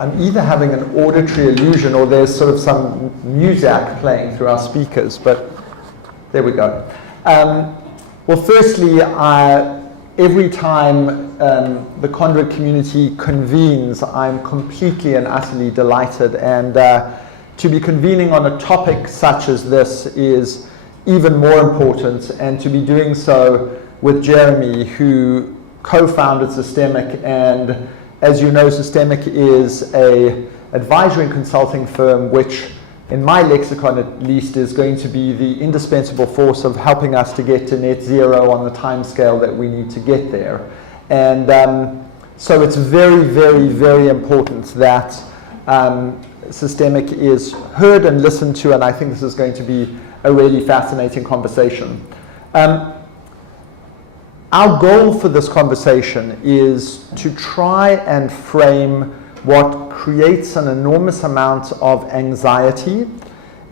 I'm either having an auditory illusion or there's sort of some music playing through our speakers, but there we go. Well, firstly, every time the Conduit community convenes, I'm completely and utterly delighted, and to be convening on a topic such as this is even more important, and to be doing so with Jeremy, who co-founded SYSTEMIQ, and as you know, SYSTEMIQ is an advisory and consulting firm which, in my lexicon at least, is going to be the indispensable force of helping us to get to net zero on the time scale that we need to get there. And so it's very, very, very important that SYSTEMIQ is heard and listened to, and I think this is going to be a really fascinating conversation. Our goal for this conversation is to try and frame what creates an enormous amount of anxiety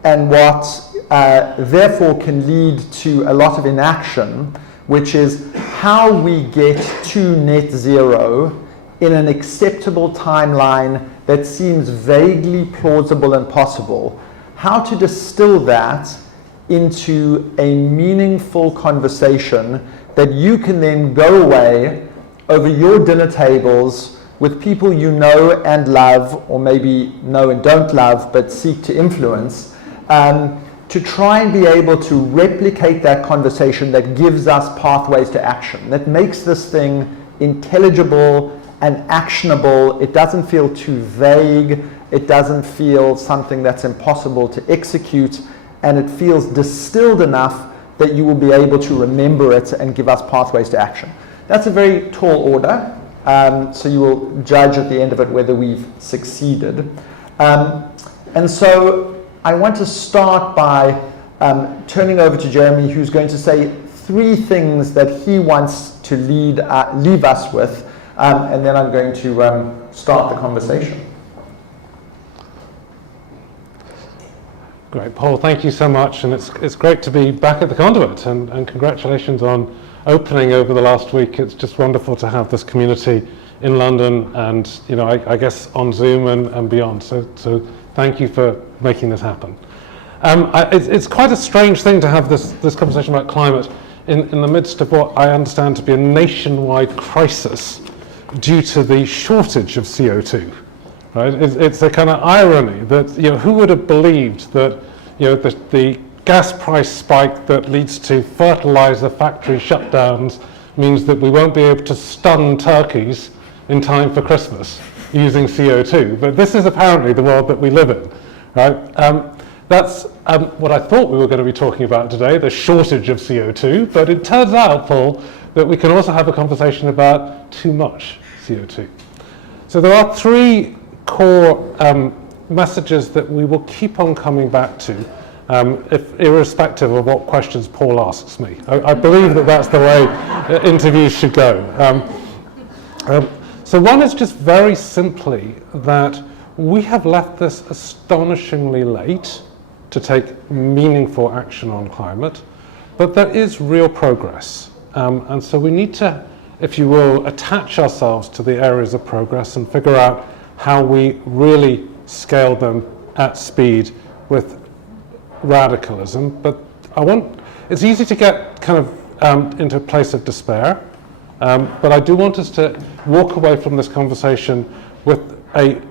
and what therefore can lead to a lot of inaction, which is how we get to net zero in an acceptable timeline that seems vaguely plausible and possible. How to distill that into a meaningful conversation that you can then go away over your dinner tables with people you know and love, or maybe know and don't love, but seek to influence, to try and be able to replicate that conversation that gives us pathways to action, that makes this thing intelligible and actionable. It doesn't feel too vague. It doesn't feel something that's impossible to execute, and it feels distilled enough that you will be able to remember it and give us pathways to action. That's a very tall order, so you will judge at the end of it whether we've succeeded. And so I want to start by turning over to Jeremy, who's going to say 3 things that he wants to leave us with, and then I'm going to start the conversation. Great, Paul, thank you so much, and it's great to be back at the Conduit, and congratulations on opening over the last week. It's just wonderful to have this community in London and, you know, I guess on Zoom and beyond, so thank you for making this happen. It's quite a strange thing to have this conversation about climate in the midst of what I understand to be a nationwide crisis due to the shortage of CO2. Right? It's a kind of irony that, you know, who would have believed that, you know, the gas price spike that leads to fertilizer factory shutdowns means that we won't be able to stun turkeys in time for Christmas using CO2. But this is apparently the world that we live in, right? That's what I thought we were going to be talking about today, the shortage of CO2. But it turns out, Paul, that we can also have a conversation about too much CO2. So there are 3 core messages that we will keep on coming back to, irrespective of what questions Paul asks me. I believe that that's the way interviews should go. So one is just very simply that we have left this astonishingly late to take meaningful action on climate, but there is real progress. And so we need to, if you will, attach ourselves to the areas of progress and figure out how we really scale them at speed with radicalism. But it's easy to get kind of into a place of despair, but I do want us to walk away from this conversation with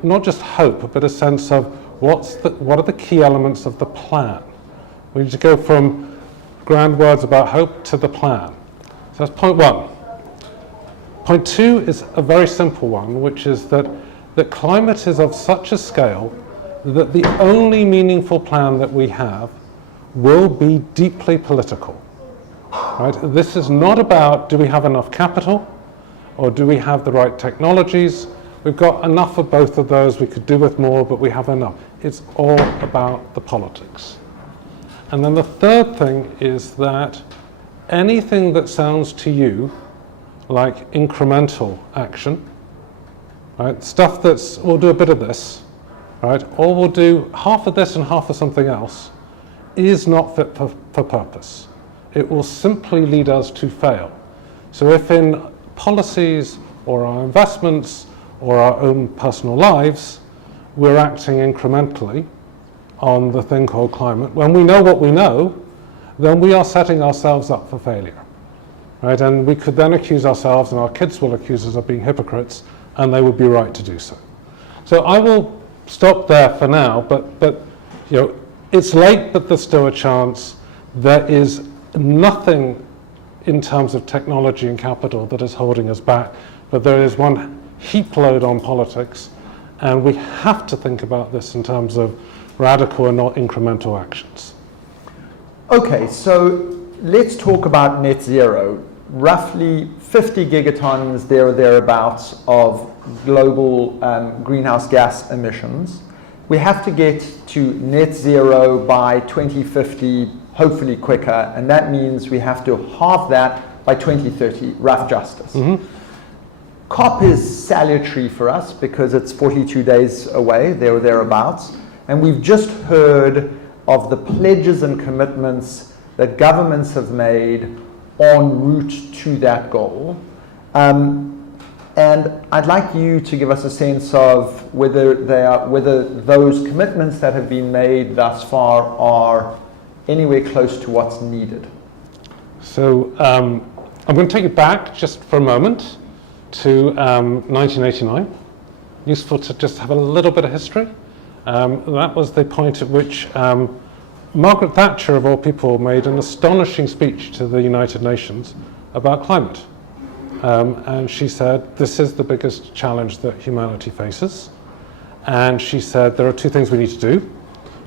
not just hope, but a sense of what are the key elements of the plan. We need to go from grand words about hope to the plan. So that's point 1. Point 2 is a very simple one, which is that climate is of such a scale that the only meaningful plan that we have will be deeply political. Right? This is not about, do we have enough capital, or do we have the right technologies? We've got enough of both of those. We could do with more, but we have enough. It's all about the politics. And then the third thing is that anything that sounds to you like incremental action, right? Stuff that's, we'll do a bit of this, right? Or we'll do half of this and half of something else, is not fit for purpose. It will simply lead us to fail. So if in policies or our investments or our own personal lives, we're acting incrementally on the thing called climate. When we know what we know, then we are setting ourselves up for failure, right? And we could then accuse ourselves, and our kids will accuse us of being hypocrites, and they would be right to do so. So I will stop there for now, but you know, it's late, but there's still a chance. There is nothing in terms of technology and capital that is holding us back, but there is one heap load on politics, and we have to think about this in terms of radical and not incremental actions. Okay, so let's talk about net zero. Roughly 50 gigatons, there or thereabouts, of global greenhouse gas emissions. We have to get to net zero by 2050, hopefully quicker, and that means we have to halve that by 2030, rough justice. Mm-hmm. COP is salutary for us because it's 42 days away, there or thereabouts, and we've just heard of the pledges and commitments that governments have made en route to that goal. And I'd like you to give us a sense of whether those commitments that have been made thus far are anywhere close to what's needed. So I'm going to take it back just for a moment to 1989. Useful to just have a little bit of history. That was the point at which Margaret Thatcher, of all people, made an astonishing speech to the United Nations about climate. And she said, this is the biggest challenge that humanity faces. And she said, there are two things we need to do.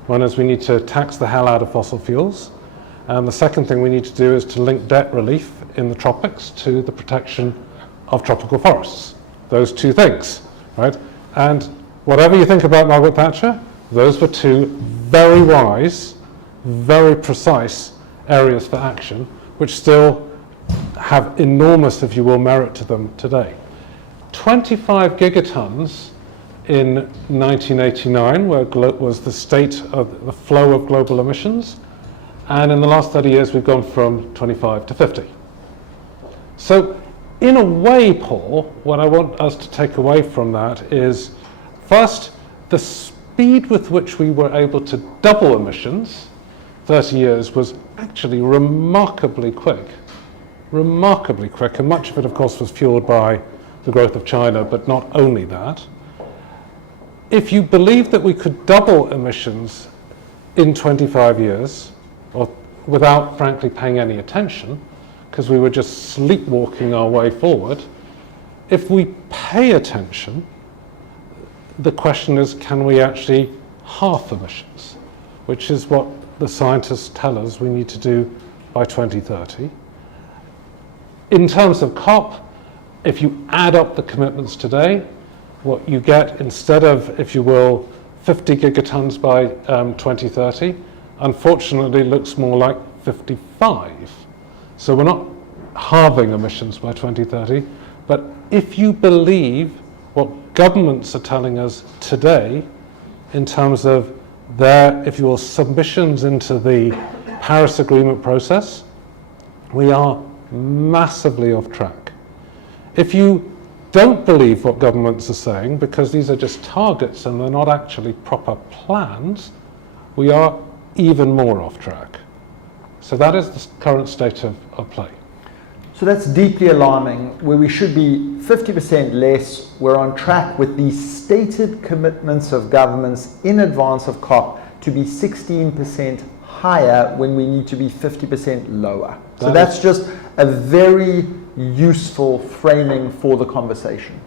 One is we need to tax the hell out of fossil fuels. And the second thing we need to do is to link debt relief in the tropics to the protection of tropical forests. Those two things, right? And whatever you think about Margaret Thatcher, those were two very wise, very precise areas for action, which still have enormous, if you will, merit to them today. 25 gigatons in 1989 was the state of the flow of global emissions, and in the last 30 years we've gone from 25 to 50. So in a way, Paul, what I want us to take away from that is, first, the speed with which we were able to double emissions 30 years was actually remarkably quick, and much of it, of course, was fueled by the growth of China, but not only that. If you believe that we could double emissions in 25 years, or without, frankly, paying any attention, because we were just sleepwalking our way forward, if we pay attention, the question is, can we actually halve emissions, which is what the scientists tell us we need to do by 2030. In terms of COP, if you add up the commitments today, what you get, instead of, if you will, 50 gigatons by 2030, unfortunately looks more like 55. So we're not halving emissions by 2030, but if you believe what governments are telling us today in terms of their, if you will, submissions into the Paris Agreement process, we are massively off track. If you don't believe what governments are saying, because these are just targets and they're not actually proper plans, we are even more off track. So that is the current state of play. So that's deeply alarming. Where we should be 50% less, we're on track with the stated commitments of governments in advance of COP to be 16% higher when we need to be 50% lower. So that's just a very useful framing for the conversation.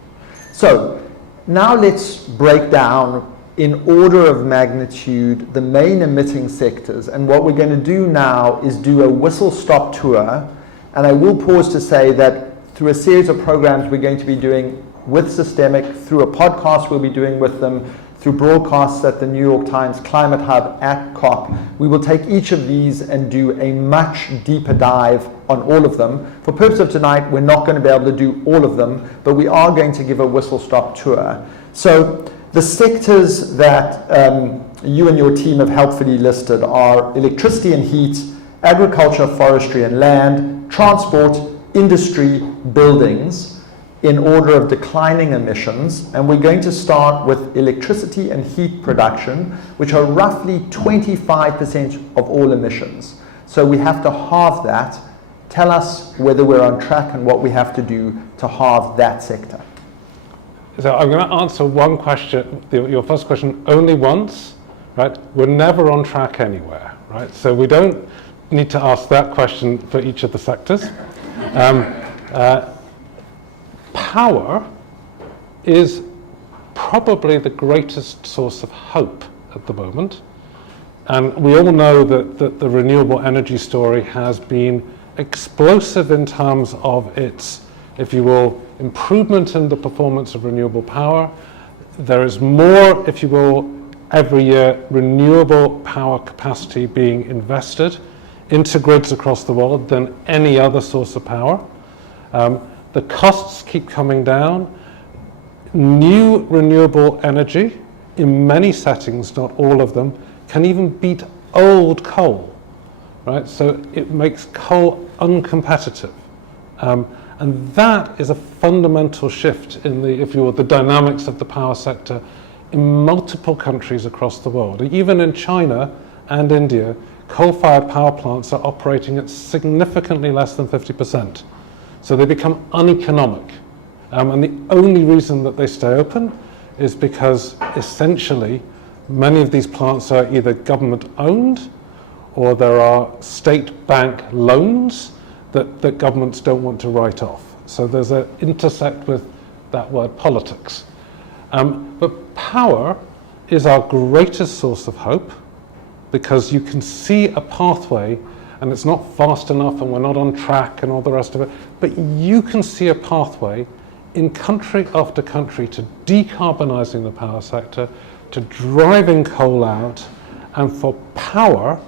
So now let's break down in order of magnitude the main emitting sectors. And what we're going to do now is do a whistle-stop tour. And I will pause to say that through a series of programs we're going to be doing with SYSTEMIQ, through a podcast we'll be doing with them, through broadcasts at the New York Times Climate Hub at COP, we will take each of these and do a much deeper dive on all of them. For purpose of tonight, we're not going to be able to do all of them, but we are going to give a whistle-stop tour. So the sectors that you and your team have helpfully listed are electricity and heat, agriculture, forestry and land, transport, industry, buildings. in order of declining emissions, and we're going to start with electricity and heat production, which are roughly 25% of all emissions. So we have to halve that. Tell us whether we're on track and what we have to do to halve that sector. So I'm going to answer one question, your first question, only once, right? We're never on track anywhere, right? So we don't need to ask that question for each of the sectors. Power is probably the greatest source of hope at the moment. And we all know that the renewable energy story has been explosive in terms of its, if you will, improvement in the performance of renewable power. There is more, if you will, every year renewable power capacity being invested into grids across the world than any other source of power. The costs keep coming down. New renewable energy, in many settings, not all of them, can even beat old coal, right? So it makes coal uncompetitive. And that is a fundamental shift in the, if you will, the dynamics of the power sector in multiple countries across the world. Even in China and India, coal-fired power plants are operating at significantly less than 50%. So they become uneconomic. And the only reason that they stay open is because essentially many of these plants are either government owned or there are state bank loans that governments don't want to write off. So there's an intersect with that word politics. But power is our greatest source of hope because you can see a pathway, and it's not fast enough and we're not on track and all the rest of it, but you can see a pathway in country after country to decarbonising the power sector, to driving coal out, and for power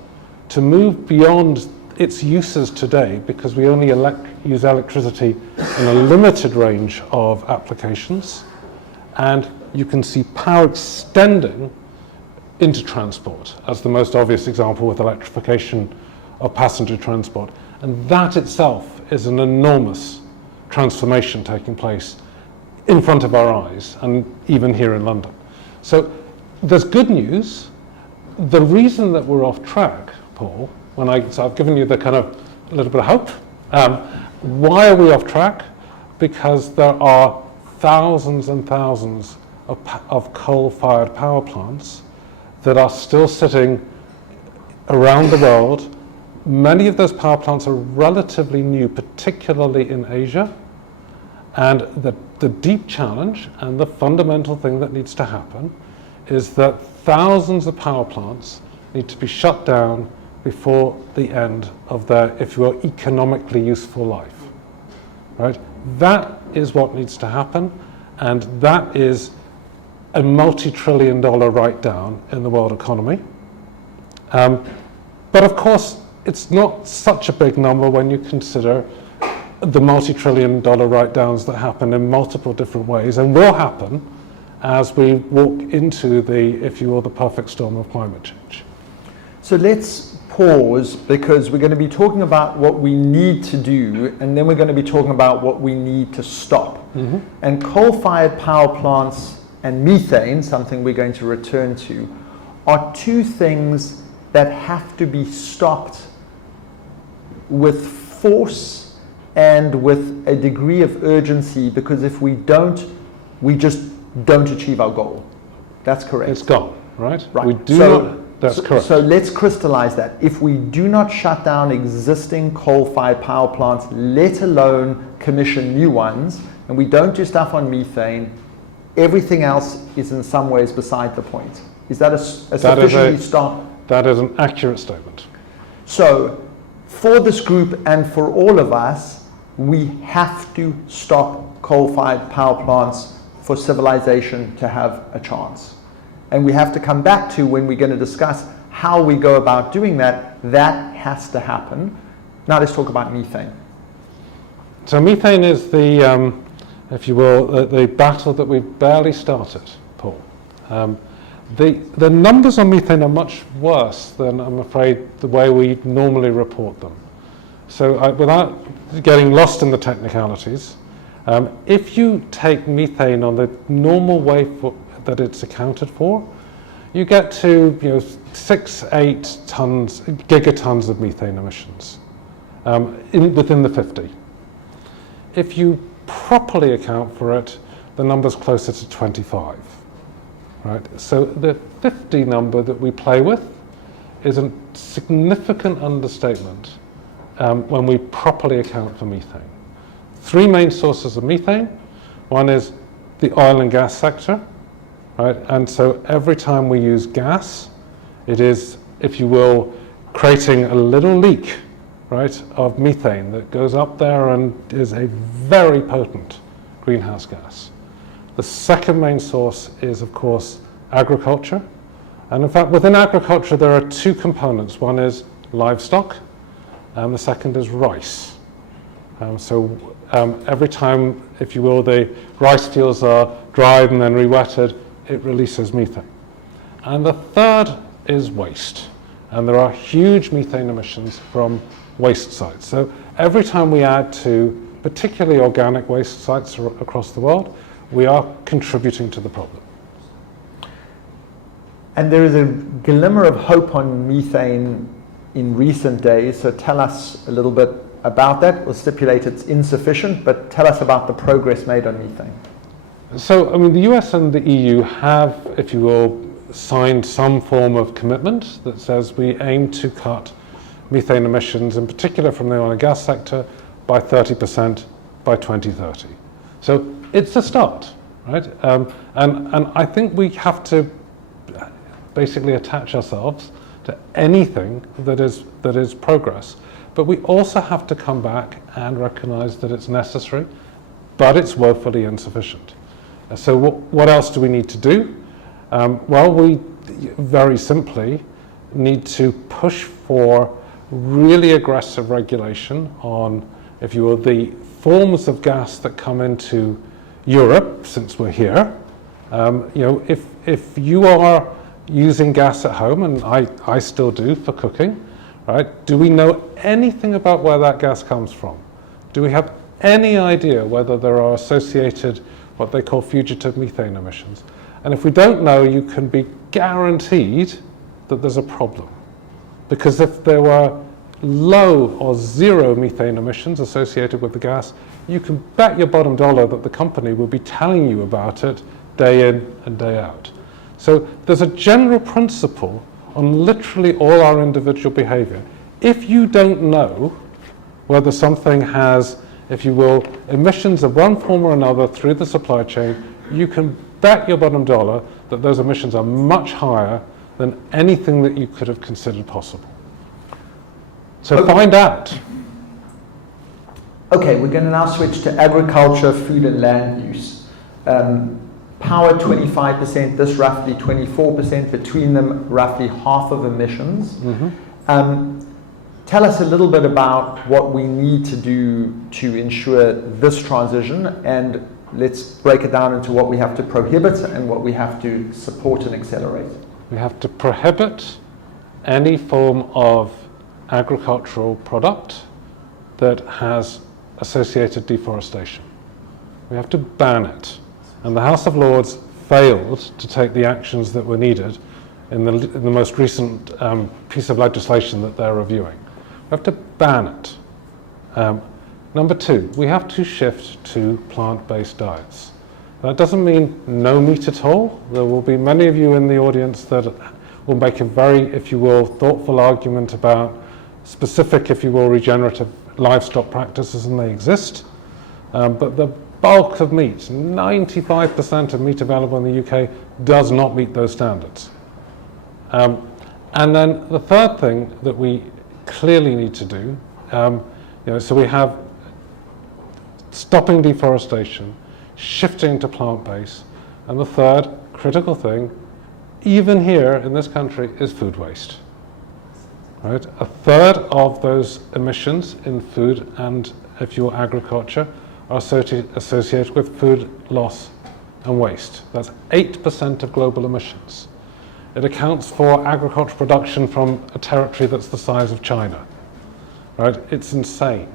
to move beyond its uses today, because we only use electricity in a limited range of applications, and you can see power extending into transport as the most obvious example with electrification of passenger transport. And that itself is an enormous transformation taking place in front of our eyes, and even here in London. So there's good news. The reason that we're off track, Paul, so I've given you the kind of a little bit of hope. Why are we off track? Because there are thousands and thousands of coal-fired power plants that are still sitting around the world. Many of those power plants are relatively new, particularly in Asia. And the deep challenge and the fundamental thing that needs to happen is that thousands of power plants need to be shut down before the end of their, if you will, economically useful life. Right? That is what needs to happen, and that is a multi-trillion-dollar write-down in the world economy. But of course, it's not such a big number when you consider the multi-trillion-dollar write-downs that happen in multiple different ways and will happen as we walk into the, if you will, the perfect storm of climate change. So let's pause, because we're going to be talking about what we need to do, and then we're going to be talking about what we need to stop. Mm-hmm. And coal-fired power plants and methane, something we're going to return to, are two things that have to be stopped with force and with a degree of urgency, because if we don't, we just don't achieve our goal. That's correct. It's gone, right? Right. We do not. That's correct. So let's crystallize that. If we do not shut down existing coal-fired power plants, let alone commission new ones, and we don't do stuff on methane, everything else is in some ways beside the point. Is that a sufficiently start? That is an accurate statement. So for this group and for all of us, we have to stop coal-fired power plants for civilization to have a chance. And we have to come back to, when we're going to discuss how we go about doing that, that has to happen. Now let's talk about methane. So methane is the, if you will, the battle that we've barely started, Paul. The numbers on methane are much worse than, I'm afraid, the way we normally report them. So without getting lost in the technicalities, If you take methane on the normal way that it's accounted for, you get to 6-8 gigatons of methane emissions within the 50. If you properly account for it, the number's closer to 25. Right? So the 50 number that we play with is a significant understatement when we properly account for methane. 3 main sources of methane. One is the oil and gas sector, right? And so every time we use gas, it is, if you will, creating a little leak, right, of methane that goes up there and is a very potent greenhouse gas. The second main source is, of course, agriculture. And in fact, within agriculture, there are 2 components. One is livestock, and the second is rice. Every time, if you will, the rice fields are dried and then re-wetted, it releases methane. And the third is waste. And there are huge methane emissions from waste sites. So every time we add to particularly organic waste sites across the world, we are contributing to the problem. And there is a glimmer of hope on methane in recent days, so tell us a little bit about that. We'll stipulate it's insufficient, but tell us about the progress made on methane. So, I mean, the US and the EU have, if you will, signed some form of commitment that says we aim to cut methane emissions, in particular from the oil and gas sector, by 30% by 2030. So it's a start, right? And I think we have to basically attach ourselves to anything that is progress. But we also have to come back and recognize that it's necessary, but it's woefully insufficient. So what else do we need to do? Well, we very simply need to push for really aggressive regulation on, if you will, the forms of gas that come into Europe, since we're here. If you are using gas at home, and I still do for cooking, right? Do we know anything about where that gas comes from? Do we have any idea whether there are associated what they call fugitive methane emissions? And if we don't know, you can be guaranteed that there's a problem. Because if there were low or 0 methane emissions associated with the gas, you can bet your bottom dollar that the company will be telling you about it day in and day out. So there's a general principle on literally all our individual behavior. If you don't know whether something has, if you will, emissions of one form or another through the supply chain, you can bet your bottom dollar that those emissions are much higher than anything that you could have considered possible. So find out. Okay, we're going to now switch to agriculture, food and land use. Power 25%, this roughly 24%, between them roughly half of emissions. Mm-hmm. Tell us a little bit about what we need to do to ensure this transition, and let's break it down into what we have to prohibit and what we have to support and accelerate. We have to prohibit any form of agricultural product that has associated deforestation. We have to ban it. And the House of Lords failed to take the actions that were needed in the most recent piece of legislation that they're reviewing. We have to ban it. Number 2, we have to shift to plant-based diets. That doesn't mean no meat at all. There will be many of you in the audience that will make a very, if you will, thoughtful argument about specific, if you will, regenerative livestock practices, and they exist. But the bulk of meat, 95% of meat available in the UK, does not meet those standards. And then the third thing that we clearly need to do, so we have stopping deforestation, shifting to plant-based, and the third critical thing, even here in this country, is food waste. Right? A third of those emissions in food and, if you will, agriculture are associated with food loss and waste. That's 8% of global emissions. It accounts for agricultural production from a territory that's the size of China. Right? It's insane.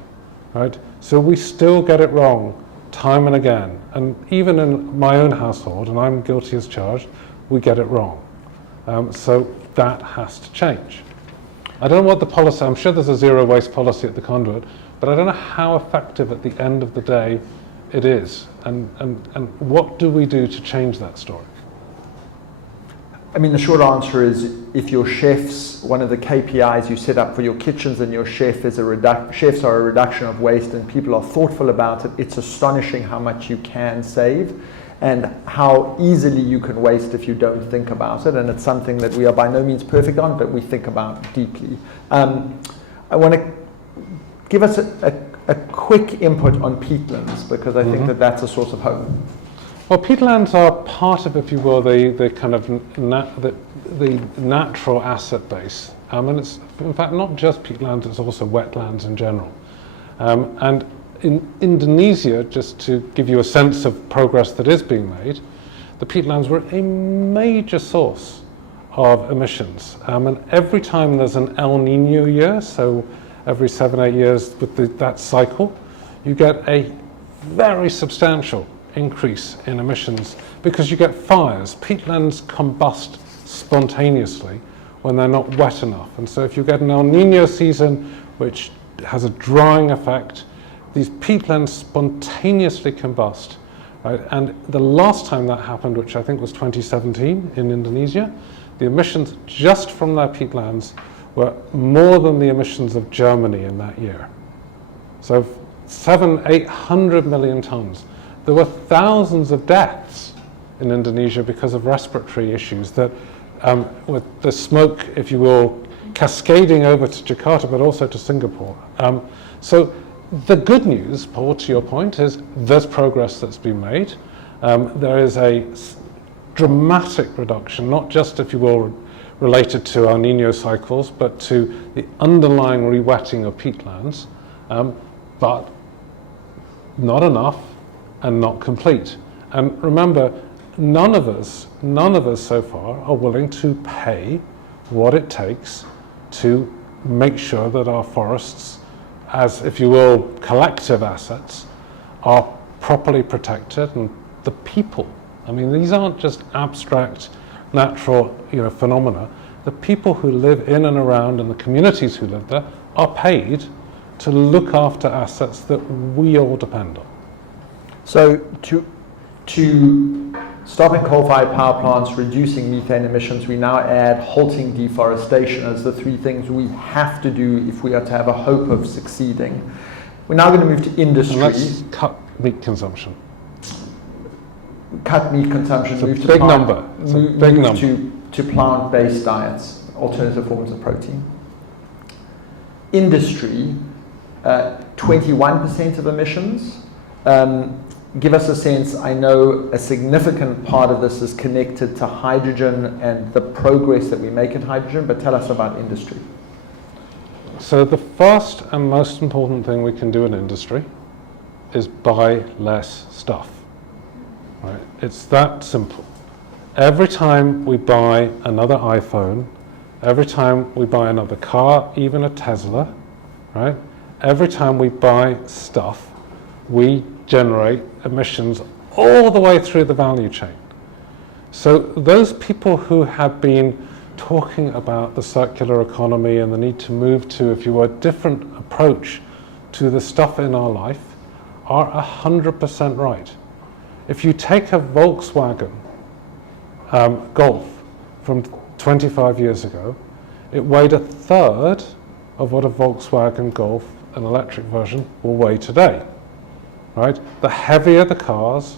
Right? So we still get it wrong time and again. And even in my own household, and I'm guilty as charged, we get it wrong. So that has to change. I don't know what the policy, I'm sure there's a zero waste policy at the conduit, but I don't know how effective at the end of the day it is. And what do we do to change that story? I mean, the short answer is, if your chefs, one of the KPIs you set up for your kitchens and your chefs are a reduction of waste, and people are thoughtful about it, it's astonishing how much you can save and how easily you can waste if you don't think about it. And it's something that we are by no means perfect on, but we think about deeply. I want to give us a quick input on peatlands, because I think that that's a source of hope. Well, peatlands are part of, if you will, the kind of the natural asset base, and it's in fact not just peatlands; it's also wetlands in general. And in Indonesia, just to give you a sense of progress that is being made, the peatlands were a major source of emissions. And every time there's an El Nino year, so every 7-8 years with that cycle, you get a very substantial increase in emissions because you get fires. Peatlands combust spontaneously when they're not wet enough. And so if you get an El Nino season which has a drying effect, these peatlands spontaneously combust. Right? And the last time that happened, which I think was 2017 in Indonesia, the emissions just from their peatlands were more than the emissions of Germany in that year. So 700-800 million tons. There were thousands of deaths in Indonesia because of respiratory issues that, with the smoke, if you will, cascading over to Jakarta, but also to Singapore. So the good news, Paul, to your point, is there's progress that's been made. There is a dramatic reduction, not just, if you will, related to El Nino cycles, but to the underlying re-wetting of peatlands, but not enough and not complete. And remember, none of us so far are willing to pay what it takes to make sure that our forests, as, if you will, collective assets, are properly protected, and the people. I mean, these aren't just abstract natural, phenomena. The people who live in and around, and the communities who live there, are paid to look after assets that we all depend on. So to stopping coal-fired power plants, reducing methane emissions, we now add halting deforestation as the three things we have to do if we are to have a hope of succeeding. We're now going to move to industry. And let's cut meat consumption. Cut meat consumption, it's move to big number. It's a big number. To plant-based diets, alternative forms of protein. Industry, 21% of emissions. Give us a sense. I know a significant part of this is connected to hydrogen and the progress that we make in hydrogen, but tell us about industry. So the first and most important thing we can do in industry is buy less stuff. Right? It's that simple. Every time we buy another iPhone, every time we buy another car, even a Tesla, right? Every time we buy stuff, we generate emissions all the way through the value chain. So those people who have been talking about the circular economy and the need to move to, if you will, a different approach to the stuff in our life are 100% right. If you take a Volkswagen Golf from 25 years ago, it weighed a third of what a Volkswagen Golf, an electric version, will weigh today. Right? The heavier the cars,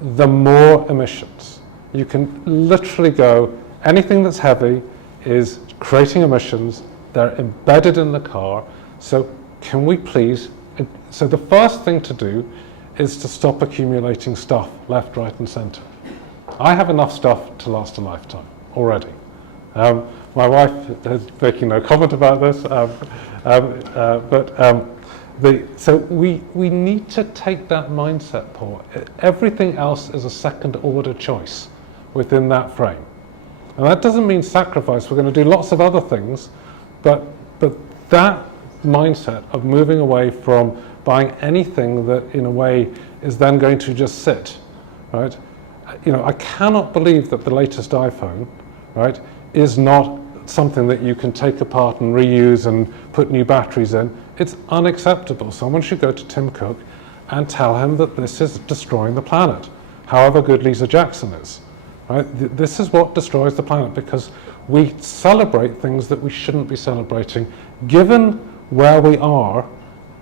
the more emissions. You can literally go, anything that's heavy is creating emissions, they're embedded in the car, so can we please, so the first thing to do is to stop accumulating stuff left, right and centre. I have enough stuff to last a lifetime already. My wife is making no comment about this, so we need to take that mindset, Paul. Everything else is a second order choice within that frame. And that doesn't mean sacrifice. We're going to do lots of other things, but that mindset of moving away from buying anything that in a way is then going to just sit, right? I cannot believe that the latest iPhone, right, is not something that you can take apart and reuse and put new batteries in. It's unacceptable. Someone should go to Tim Cook and tell him that this is destroying the planet, however good Lisa Jackson is. Right? This is what destroys the planet, because we celebrate things that we shouldn't be celebrating, given where we are,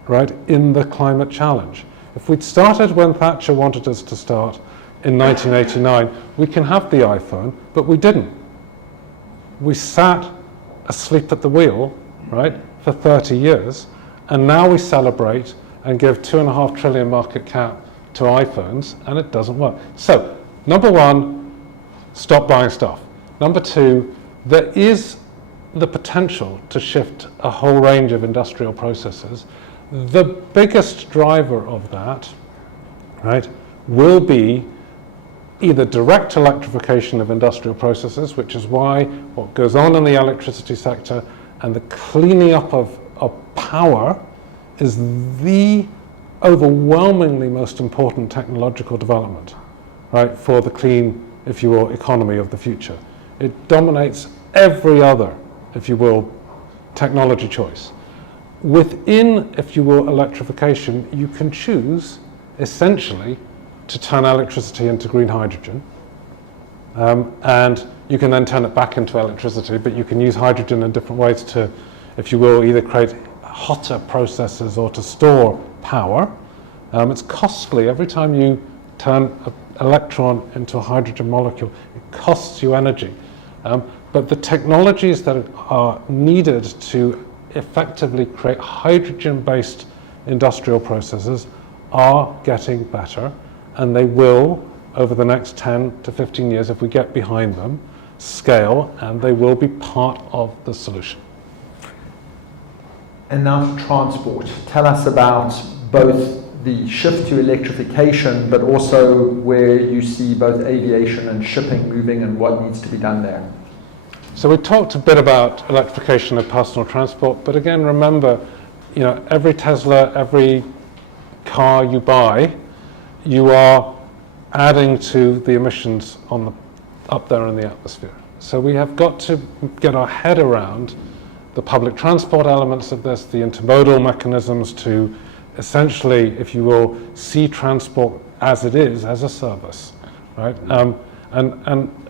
right, in the climate challenge. If we'd started when Thatcher wanted us to start in 1989, we can have the iPhone, but we didn't. We sat asleep at the wheel, right, for 30 years, and now we celebrate and give 2.5 trillion market cap to iPhones, and it doesn't work. So, number one, stop buying stuff. Number two, there is the potential to shift a whole range of industrial processes. The biggest driver of that, right, will be either direct electrification of industrial processes, which is why what goes on in the electricity sector and the cleaning up of power is the overwhelmingly most important technological development, right, for the clean, if you will, economy of the future. It dominates every other, if you will, technology choice. Within, if you will, electrification, you can choose, essentially, to turn electricity into green hydrogen. And you can then turn it back into electricity, but you can use hydrogen in different ways to, if you will, either create hotter processes or to store power. It's costly. Every time you turn an electron into a hydrogen molecule, it costs you energy. But the technologies that are needed to effectively create hydrogen-based industrial processes are getting better, and they will, over the next 10 to 15 years, if we get behind them, scale, and they will be part of the solution. And now to transport. Tell us about both the shift to electrification, but also where you see both aviation and shipping moving and what needs to be done there. So we talked a bit about electrification of personal transport, but again, remember, every Tesla, every car you buy, you are adding to the emissions up there in the atmosphere. So we have got to get our head around the public transport elements of this, the intermodal mechanisms to essentially, if you will, see transport as it is, as a service, right? And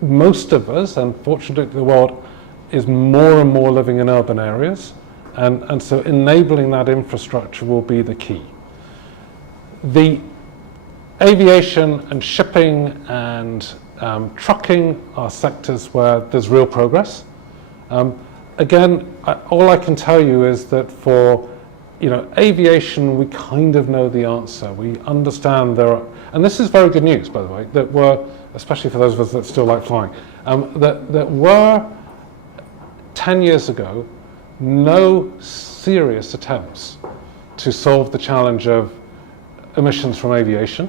most of us, unfortunately, the world is more and more living in urban areas, and so enabling that infrastructure will be the key. The aviation and shipping and trucking are sectors where there's real progress. Again, all I can tell you is that for aviation, we kind of know the answer. We understand there are, and this is very good news, by the way, that were, especially for those of us that still like flying, that were 10 years ago no serious attempts to solve the challenge of emissions from aviation.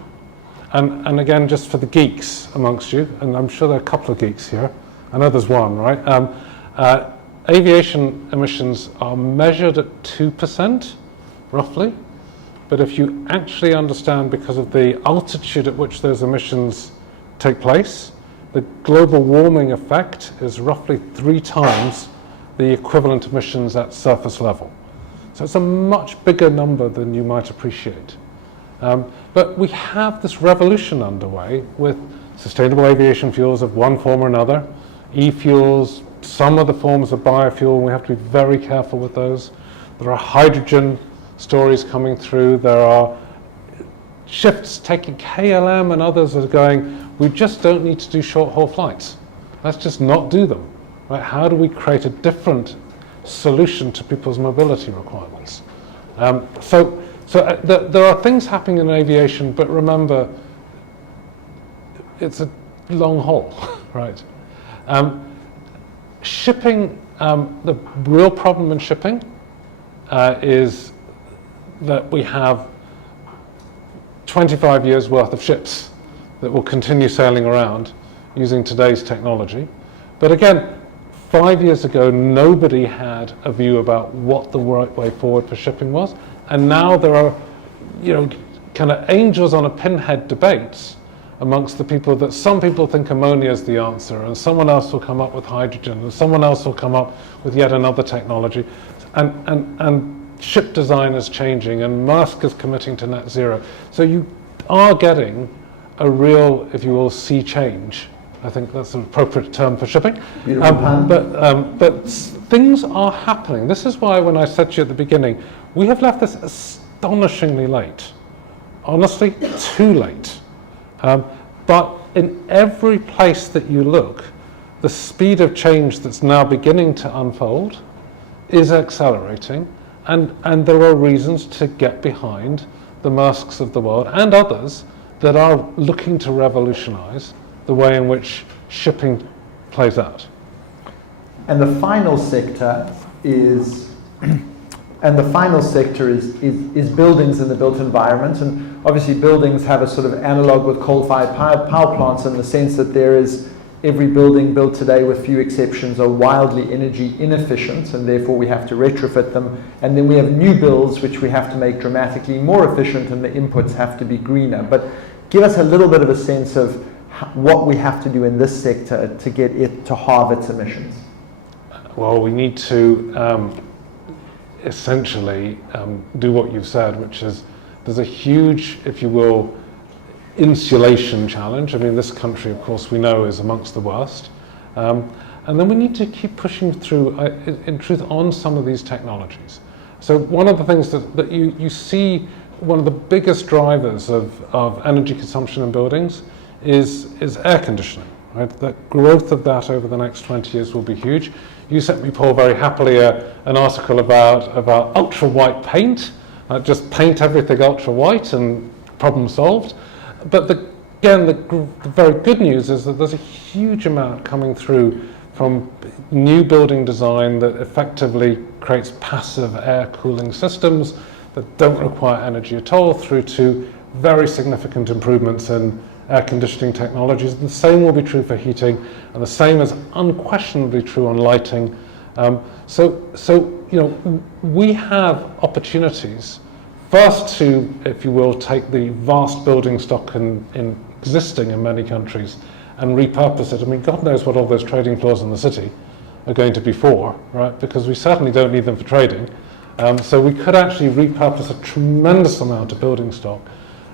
And again, just for the geeks amongst you, and I'm sure there are a couple of geeks here, I know there's one, right? Aviation emissions are measured at 2%, roughly, but if you actually understand, because of the altitude at which those emissions take place, the global warming effect is roughly 3 times the equivalent emissions at surface level. So it's a much bigger number than you might appreciate. But we have this revolution underway with sustainable aviation fuels of one form or another, e-fuels, some of the forms of biofuel, and we have to be very careful with those. There are hydrogen stories coming through. There are shifts taking KLM and others are going, we just don't need to do short-haul flights. Let's just not do them. Right? How do we create a different solution to people's mobility requirements? So there are things happening in aviation, but remember, it's a long haul, right? Shipping, the real problem in shipping is that we have 25 years worth of ships that will continue sailing around using today's technology. But again, 5 years ago, nobody had a view about what the right way forward for shipping was, And now there are, kind of angels on a pinhead debates amongst the people that some people think ammonia is the answer, and someone else will come up with hydrogen, and someone else will come up with yet another technology. And ship design is changing, and Musk is committing to net zero. So you are getting a real, if you will, sea change. I think that's an appropriate term for shipping. But things are happening. This is why when I said to you at the beginning, we have left this astonishingly late. Honestly, too late. But in every place that you look, the speed of change that's now beginning to unfold is accelerating, and there are reasons to get behind the Musks of the world and others that are looking to revolutionize the way in which shipping plays out. And the final sector is buildings in the built environment. And obviously buildings have a sort of analog with coal-fired power plants in the sense that there is every building built today, with few exceptions, are wildly energy inefficient, and therefore we have to retrofit them. And then we have new builds which we have to make dramatically more efficient, and the inputs have to be greener. But give us a little bit of a sense of what we have to do in this sector to get it to halve its emissions. Well, we need to essentially do what you've said, which is there's a huge, if you will, insulation challenge. I mean, this country, of course, we know is amongst the worst. And then we need to keep pushing through, in truth, on some of these technologies. So one of the things that you see, one of the biggest drivers of energy consumption in buildings is air conditioning. Right? The growth of that over the next 20 years will be huge. You sent me, Paul, very happily an article about ultra-white paint. Just paint everything ultra-white and problem solved. But again, the very good news is that there's a huge amount coming through from new building design that effectively creates passive air cooling systems that don't require energy at all, through to very significant improvements in air conditioning technologies. The same will be true for heating, and the same is unquestionably true on lighting. So we have opportunities first to, if you will, take the vast building stock existing in many countries and repurpose it. I mean, God knows what all those trading floors in the city are going to be for, right? Because we certainly don't need them for trading. So we could actually repurpose a tremendous amount of building stock.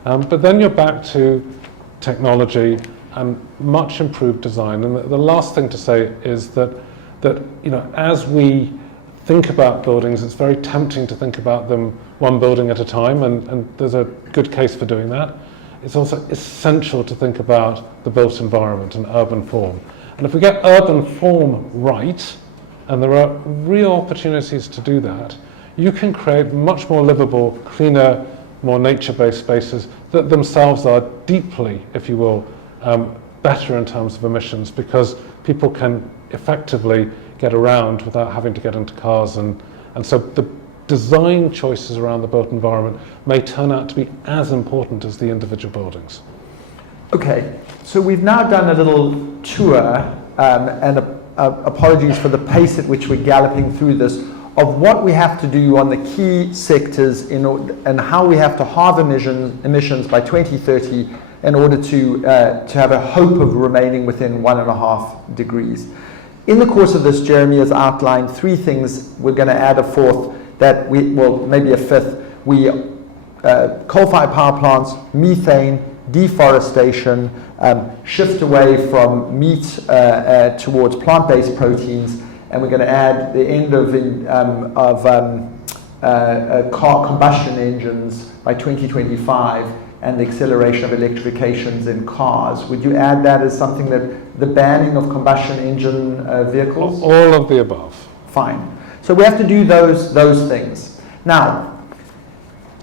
But then you're back to technology and much improved design. And the last thing to say is that as we think about buildings, it's very tempting to think about them one building at a time, and there's a good case for doing that. It's also essential to think about the built environment and urban form. And if we get urban form right, and there are real opportunities to do that, you can create much more livable, cleaner, more nature-based spaces that themselves are deeply, if you will, better in terms of emissions, because people can effectively get around without having to get into cars. And so the design choices around the built environment may turn out to be as important as the individual buildings. Okay, so we've now done a little tour, and apologies for the pace at which we're galloping through this, of what we have to do on the key sectors and how we have to halve emissions by 2030 in order to have a hope of remaining within 1.5 degrees. In the course of this, Jeremy has outlined 3 things. We're going to add a fourth, maybe a fifth. Coal-fired power plants, methane, deforestation, shift away from meat towards plant-based proteins, and we're going to add the end of car combustion engines by 2025 and the acceleration of electrifications in cars. Would you add that as something that the banning of combustion engine vehicles? All of the above. Fine. So we have to do those things. Now,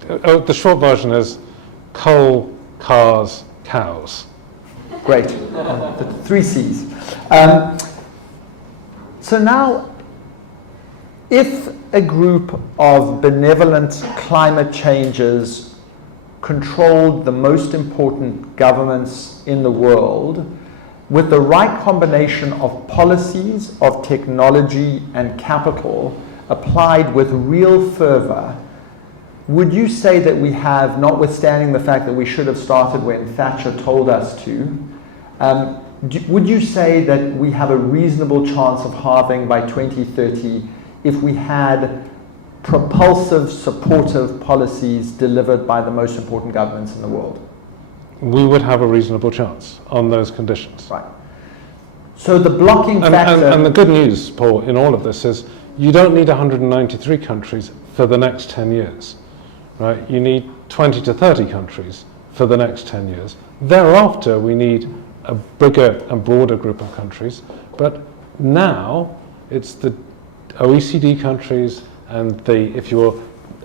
the short version is coal, cars, cows. Great. The 3 C's. So now, if a group of benevolent climate changers controlled the most important governments in the world with the right combination of policies, of technology and capital applied with real fervor, would you say that we have, notwithstanding the fact that we should have started when Thatcher told us to, would you say that we have a reasonable chance of halving by 2030 if we had propulsive, supportive policies delivered by the most important governments in the world? We would have a reasonable chance on those conditions. Right. So the blocking factor... And the good news, Paul, in all of this is you don't need 193 countries for the next 10 years. Right? You need 20 to 30 countries for the next 10 years. Thereafter, we need a bigger and broader group of countries. But now, it's the OECD countries and the, if you will,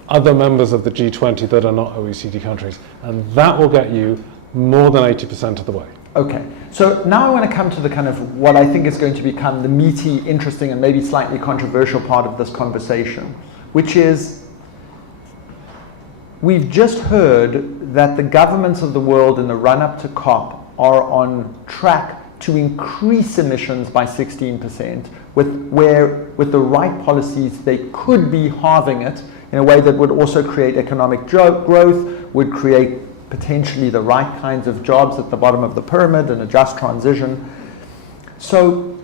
other members of the G20 that are not OECD countries. And that will get you more than 80% of the way. Okay, so now I want to come to the kind of what I think is going to become the meaty, interesting, and maybe slightly controversial part of this conversation, which is we've just heard that the governments of the world in the run-up to COP are on track to increase emissions by 16%, with the right policies they could be halving it in a way that would also create economic growth, would create potentially the right kinds of jobs at the bottom of the pyramid and a just transition. So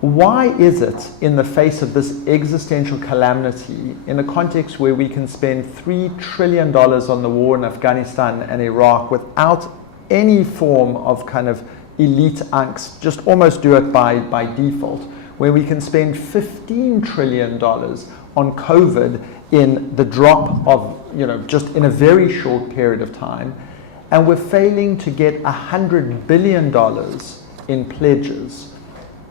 why is it, in the face of this existential calamity, in a context where we can spend $3 trillion on the war in Afghanistan and Iraq without any form of kind of elite angst, just almost do it by default, where we can spend $15 trillion on COVID in the drop of, just in a very short period of time, and we're failing to get $100 billion in pledges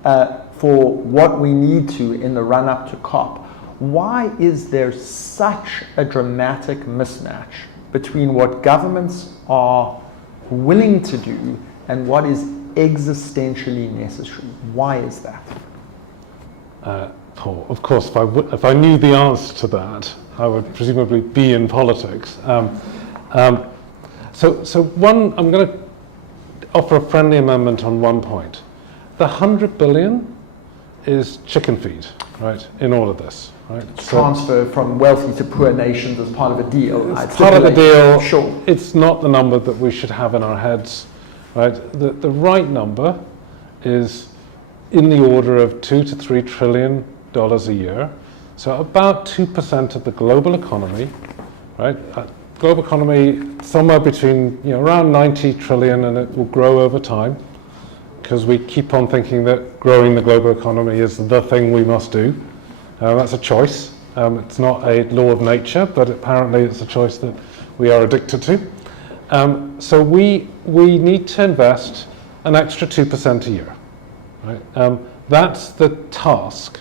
for what we need to in the run-up to COP. Why is there such a dramatic mismatch between what governments are willing to do and what is existentially necessary? Why is that? Paul, of course, if I knew the answer to that, I would presumably be in politics. So one, I'm going to offer a friendly amendment on one point. The 100 billion is chicken feed, right, in all of this. Right? Transfer from wealthy to poor nations as part of a deal. It's part of the deal. Sure. It's not the number that we should have in our heads. Right? The right number is in the order of $2 to $3 trillion a year. So about 2% of the global economy, right? Global economy somewhere between around 90 trillion, and it will grow over time because we keep on thinking that growing the global economy is the thing we must do. That's a choice. It's not a law of nature, but apparently it's a choice that we are addicted to. So we need to invest an extra 2% a year. Right? That's the task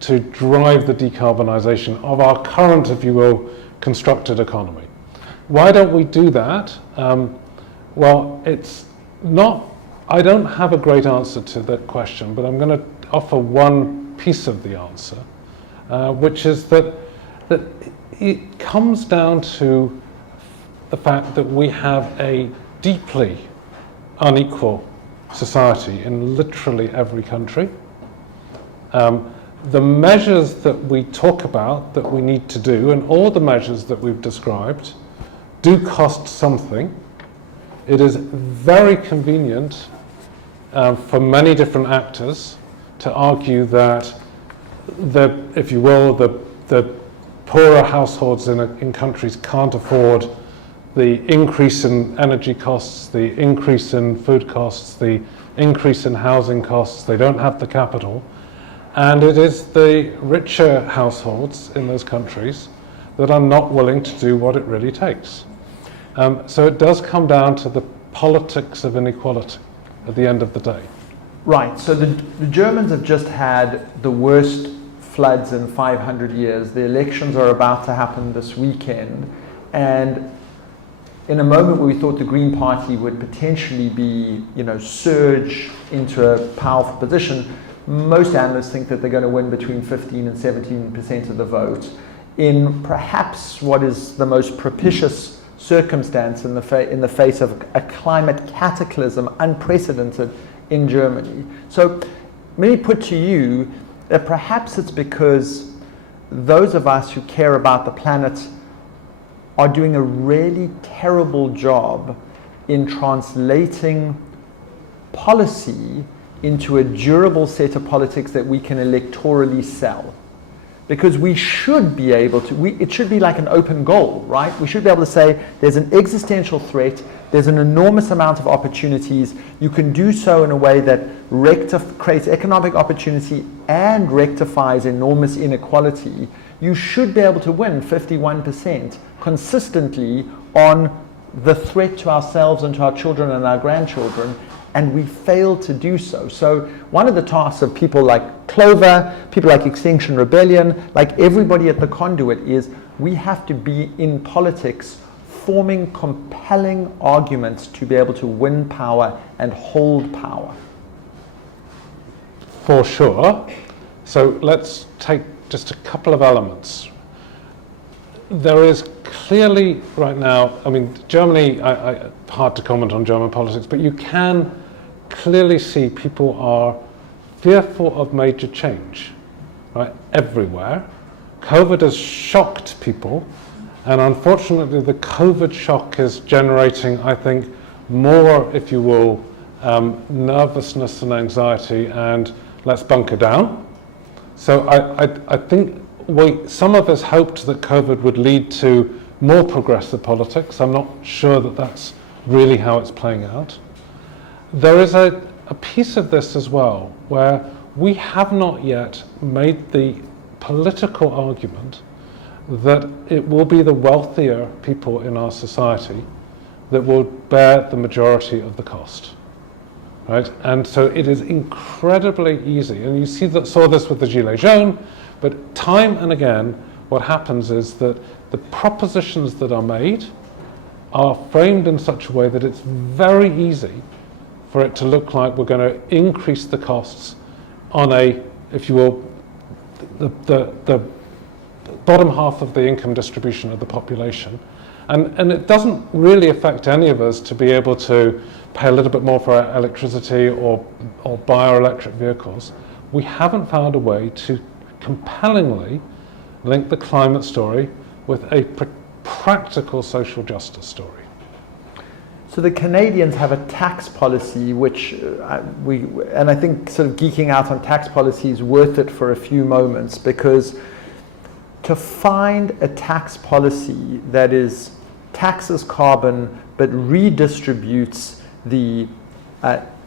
to drive the decarbonisation of our current, if you will, constructed economy. Why don't we do that? Well, it's not, I don't have a great answer to that question, but I'm going to offer one piece of the answer, which is that it comes down to the fact that we have a deeply unequal society in literally every country. The measures that we talk about that we need to do, and all the measures that we've described, do cost something. It is very convenient for many different actors to argue that if you will, the poorer households in countries can't afford the increase in energy costs, the increase in food costs, the increase in housing costs. They don't have the capital. And it is the richer households in those countries that are not willing to do what it really takes. So it does come down to the politics of inequality at the end of the day. Right, so the Germans have just had the worst floods in 500 years. The elections are about to happen this weekend. And in a moment where we thought the Green Party would potentially be, surge into a powerful position, most analysts think that they're going to win between 15 and 17% of the vote in perhaps what is the most propitious circumstance in the face of a climate cataclysm unprecedented in Germany. So let me put to you that perhaps it's because those of us who care about the planet are doing a really terrible job in translating policy into a durable set of politics that we can electorally sell. Because we should be able to, it should be like an open goal, right? We should be able to say there's an existential threat, there's an enormous amount of opportunities. You can do so in a way that creates economic opportunity and rectifies enormous inequality. You should be able to win 51% consistently on the threat to ourselves and to our children and our grandchildren, and we fail to do so. So one of the tasks of people like Clover, people like Extinction Rebellion, like everybody at the Conduit, is we have to be in politics forming compelling arguments to be able to win power and hold power. For sure. So let's take just a couple of elements. There is clearly right now, I mean, Germany, hard to comment on German politics, but you can clearly see people are fearful of major change, right, everywhere. COVID has shocked people, and unfortunately the COVID shock is generating, I think, more, if you will, nervousness and anxiety, and let's bunker down. So I think some of us hoped that COVID would lead to more progressive politics. I'm not sure that that's really how it's playing out. There is a piece of this as well where we have not yet made the political argument that it will be the wealthier people in our society that will bear the majority of the cost. Right? And so it is incredibly easy, and you saw this with the Gilets jaunes, but time and again what happens is that the propositions that are made are framed in such a way that it's very easy for it to look like we're going to increase the costs on a, if you will, the bottom half of the income distribution of the population. And it doesn't really affect any of us to be able to pay a little bit more for our electricity or buy our electric vehicles. We haven't found a way to compellingly link the climate story with a practical social justice story. So the Canadians have a tax policy which and I think sort of geeking out on tax policy is worth it for a few moments, because to find a tax policy that is taxes carbon but redistributes the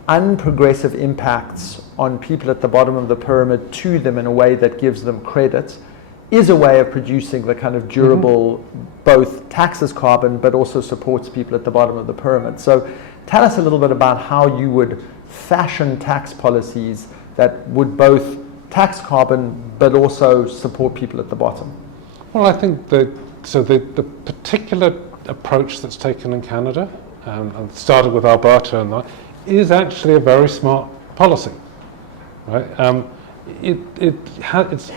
unprogressive impacts on people at the bottom of the pyramid to them in a way that gives them credit is a way of producing the kind of durable, both taxes carbon but also supports people at the bottom of the pyramid. So tell us a little bit about how you would fashion tax policies that would both tax carbon but also support people at the bottom. Well, I think the particular approach that's taken in Canada, and started with Alberta and that, is actually a very smart policy, right? It's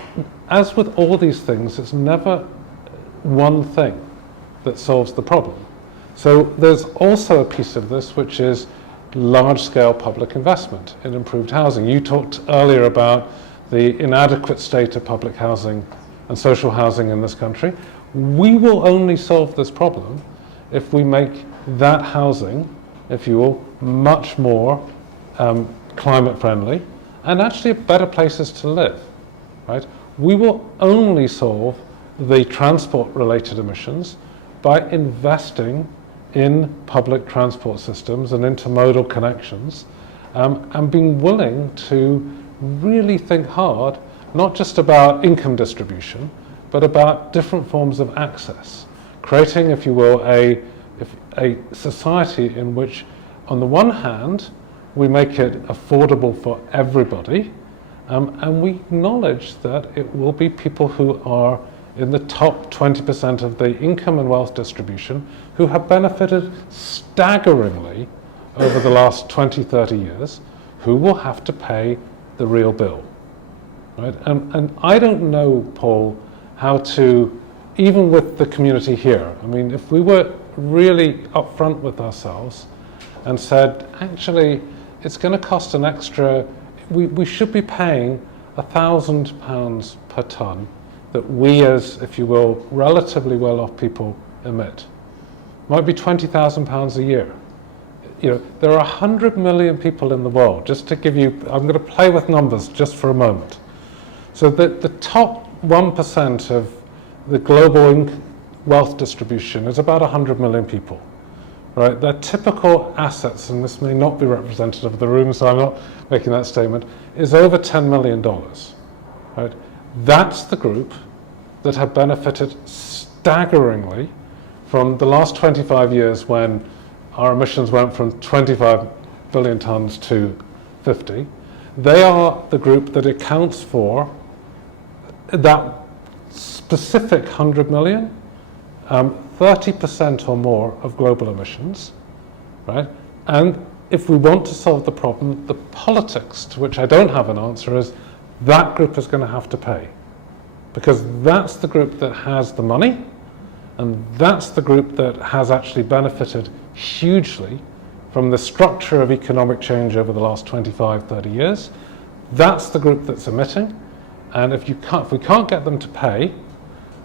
as with all these things, it's never one thing that solves the problem. So there's also a piece of this which is large-scale public investment in improved housing. You talked earlier about the inadequate state of public housing and social housing in this country. We will only solve this problem if we make that housing, if you will, much more climate friendly and actually better places to live, right? We will only solve the transport related emissions by investing in public transport systems and intermodal connections, and being willing to really think hard, not just about income distribution, but about different forms of access. Creating, if you will, a society in which, on the one hand, we make it affordable for everybody, and we acknowledge that it will be people who are in the top 20% of the income and wealth distribution who have benefited staggeringly over the last 20, 30 years, who will have to pay the real bill. Right? And I don't know, Paul, how to, even with the community here, I mean, if we were really upfront with ourselves and said, actually, it's going to cost an extra, we should be paying £1,000 per tonne that we as, if you will, relatively well-off people emit. Might be £20,000 a year. There are 100 million people in the world. Just to give you, I'm going to play with numbers just for a moment. So the top 1% of the global wealth distribution is about 100 million people, right? Their typical assets, and this may not be representative of the room, so I'm not making that statement, is over $10 million, right? That's the group that have benefited staggeringly from the last 25 years when our emissions went from 25 billion tons to 50. They are the group that accounts for that specific 100 million, 30% or more of global emissions, right? And if we want to solve the problem, the politics, to which I don't have an answer, is that group is going to have to pay. Because that's the group that has the money, and that's the group that has actually benefited hugely from the structure of economic change over the last 25, 30 years. That's the group that's emitting. And if we can't get them to pay,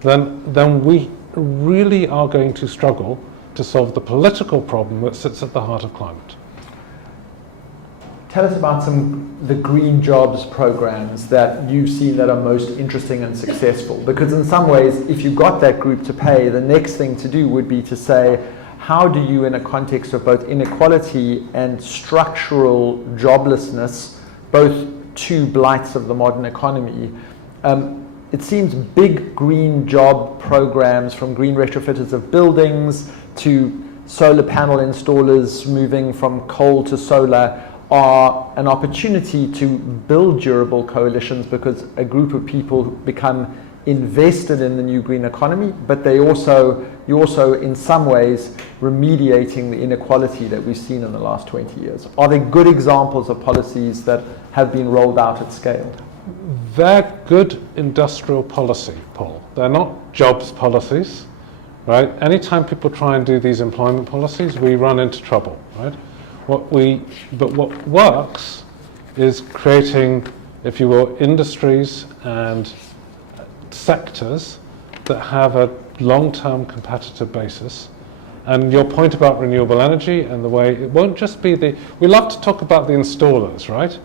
then we really are going to struggle to solve the political problem that sits at the heart of climate. Tell us about the green jobs programs that you've seen that are most interesting and successful. Because in some ways, if you got that group to pay, the next thing to do would be to say, how do you, in a context of both inequality and structural joblessness, both two blights of the modern economy, it seems big green job programs, from green retrofitters of buildings to solar panel installers moving from coal to solar, are an opportunity to build durable coalitions, because a group of people become invested in the new green economy, but you're also in some ways remediating the inequality that we've seen in the last 20 years. Are there good examples of policies that have been rolled out at scale? They're good industrial policy, Paul. They're not jobs policies, right? Anytime people try and do these employment policies, we run into trouble, right? What works is creating, if you will, industries and sectors that have a long-term competitive basis. And your point about renewable energy and the way it won't just be we love to talk about the installers, right?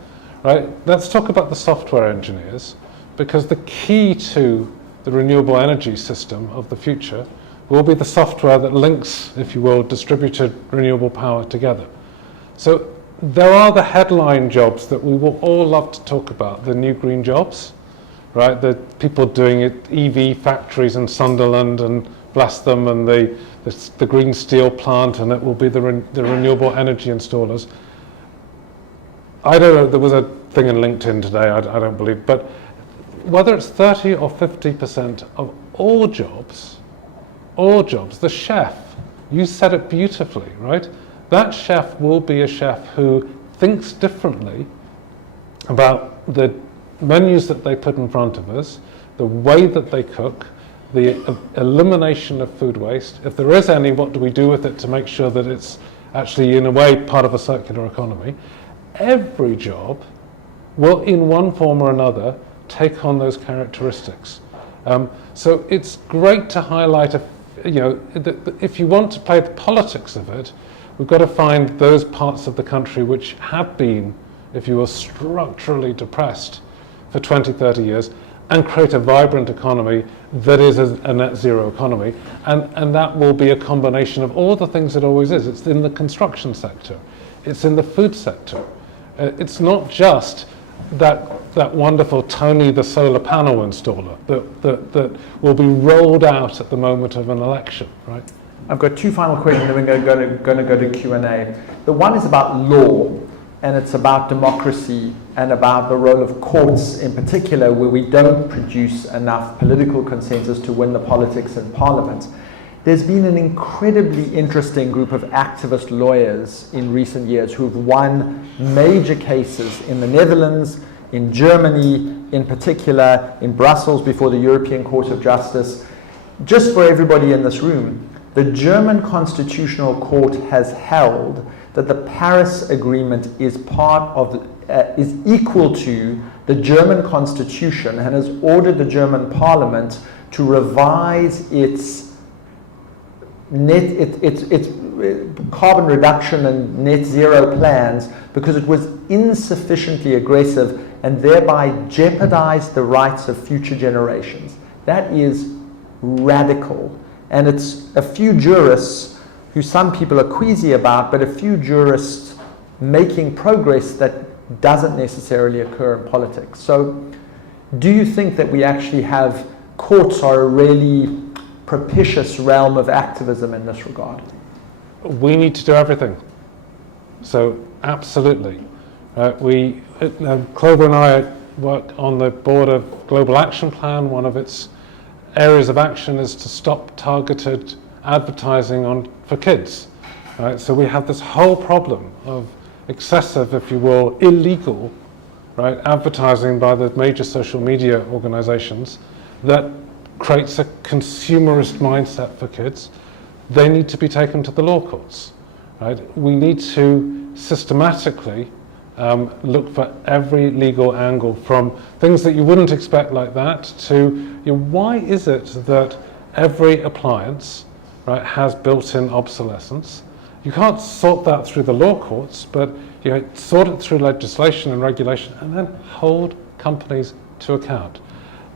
Let's talk about the software engineers, because the key to the renewable energy system of the future will be the software that links, if you will, distributed renewable power together. So there are the headline jobs that we will all love to talk about, the new green jobs, right? The people doing it, EV factories in Sunderland, and bless them, and the green steel plant, and it will be the renewable energy installers. I don't know, there was a thing in LinkedIn today, I don't believe, but whether it's 30 or 50% of all jobs, the chef, you said it beautifully, right? That chef will be a chef who thinks differently about the menus that they put in front of us, the way that they cook, the elimination of food waste. If there is any, what do we do with it to make sure that it's actually, in a way, part of a circular economy? Every job will, in one form or another, take on those characteristics. So it's great to highlight, if you want to play the politics of it, we've got to find those parts of the country which have been, if you will, structurally depressed for 20, 30 years, and create a vibrant economy that is a net zero economy. And that will be a combination of all the things it always is. It's in the construction sector, it's in the food sector. It's not just that wonderful Tony the solar panel installer that will be rolled out at the moment of an election, right? I've got two final questions, and we're going to go to Q&A. The one is about law, and it's about democracy and about the role of courts in particular, where we don't produce enough political consensus to win the politics in Parliament. There's been an incredibly interesting group of activist lawyers in recent years who've won major cases in the Netherlands, in Germany, in particular, in Brussels before the European Court of Justice. Just for everybody in this room, the German Constitutional Court has held that the Paris Agreement is is equal to the German Constitution, and has ordered the German Parliament to revise its its carbon reduction and net zero plans because it was insufficiently aggressive and thereby jeopardized the rights of future generations. That is radical. And it's a few jurists who some people are queasy about, but a few jurists making progress that doesn't necessarily occur in politics. So do you think that we actually have courts are a really propitious realm of activism in this regard? We need to do everything. So absolutely. Clover and I work on the board of Global Action Plan. One of its areas of action is to stop targeted advertising for kids. Right? So we have this whole problem of excessive, if you will, illegal, right, advertising by the major social media organizations that creates a consumerist mindset for kids. They need to be taken to the law courts. Right? We need to systematically look for every legal angle, from things that you wouldn't expect like that to why is it that every appliance, right, has built-in obsolescence? You can't sort that through the law courts, but sort it through legislation and regulation and then hold companies to account.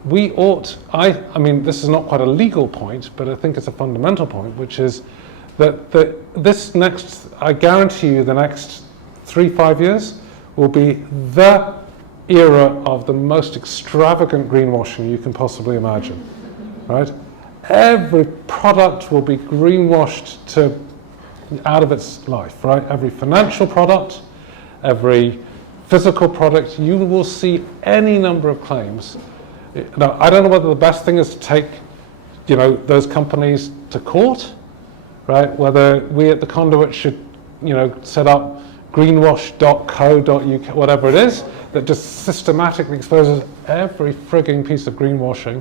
We ought, I mean, this is not quite a legal point, but I think it's a fundamental point, which is that this next, I guarantee you the next 3-5 years will be the era of the most extravagant greenwashing you can possibly imagine, right? Every product will be greenwashed out of its life, right? Every financial product, every physical product, you will see any number of claims. Now, I don't know whether the best thing is to take, those companies to court, right? Whether we at the Conduit should, set up greenwash.co.uk, whatever it is, that just systematically exposes every frigging piece of greenwashing,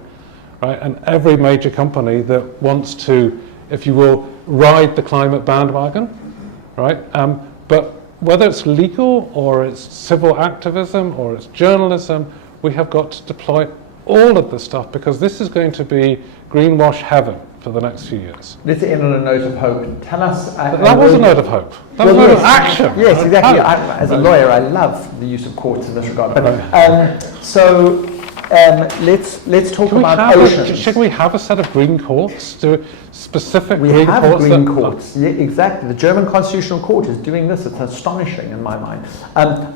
right? And every major company that wants to, if you will, ride the climate bandwagon, right? But whether it's legal or it's civil activism or it's journalism, we have got to deploy all of this stuff because this is going to be greenwash heaven for the next few years. Let's end on a note of hope. Tell us... That was a note of hope. That was a note of action. Yes, exactly. As a lawyer, I love the use of courts in this regard. But, let's talk about oceans. Should we have a set of green courts? Specific we green have courts? Green courts. Yeah, exactly. The German Constitutional Court is doing this. It's astonishing in my mind.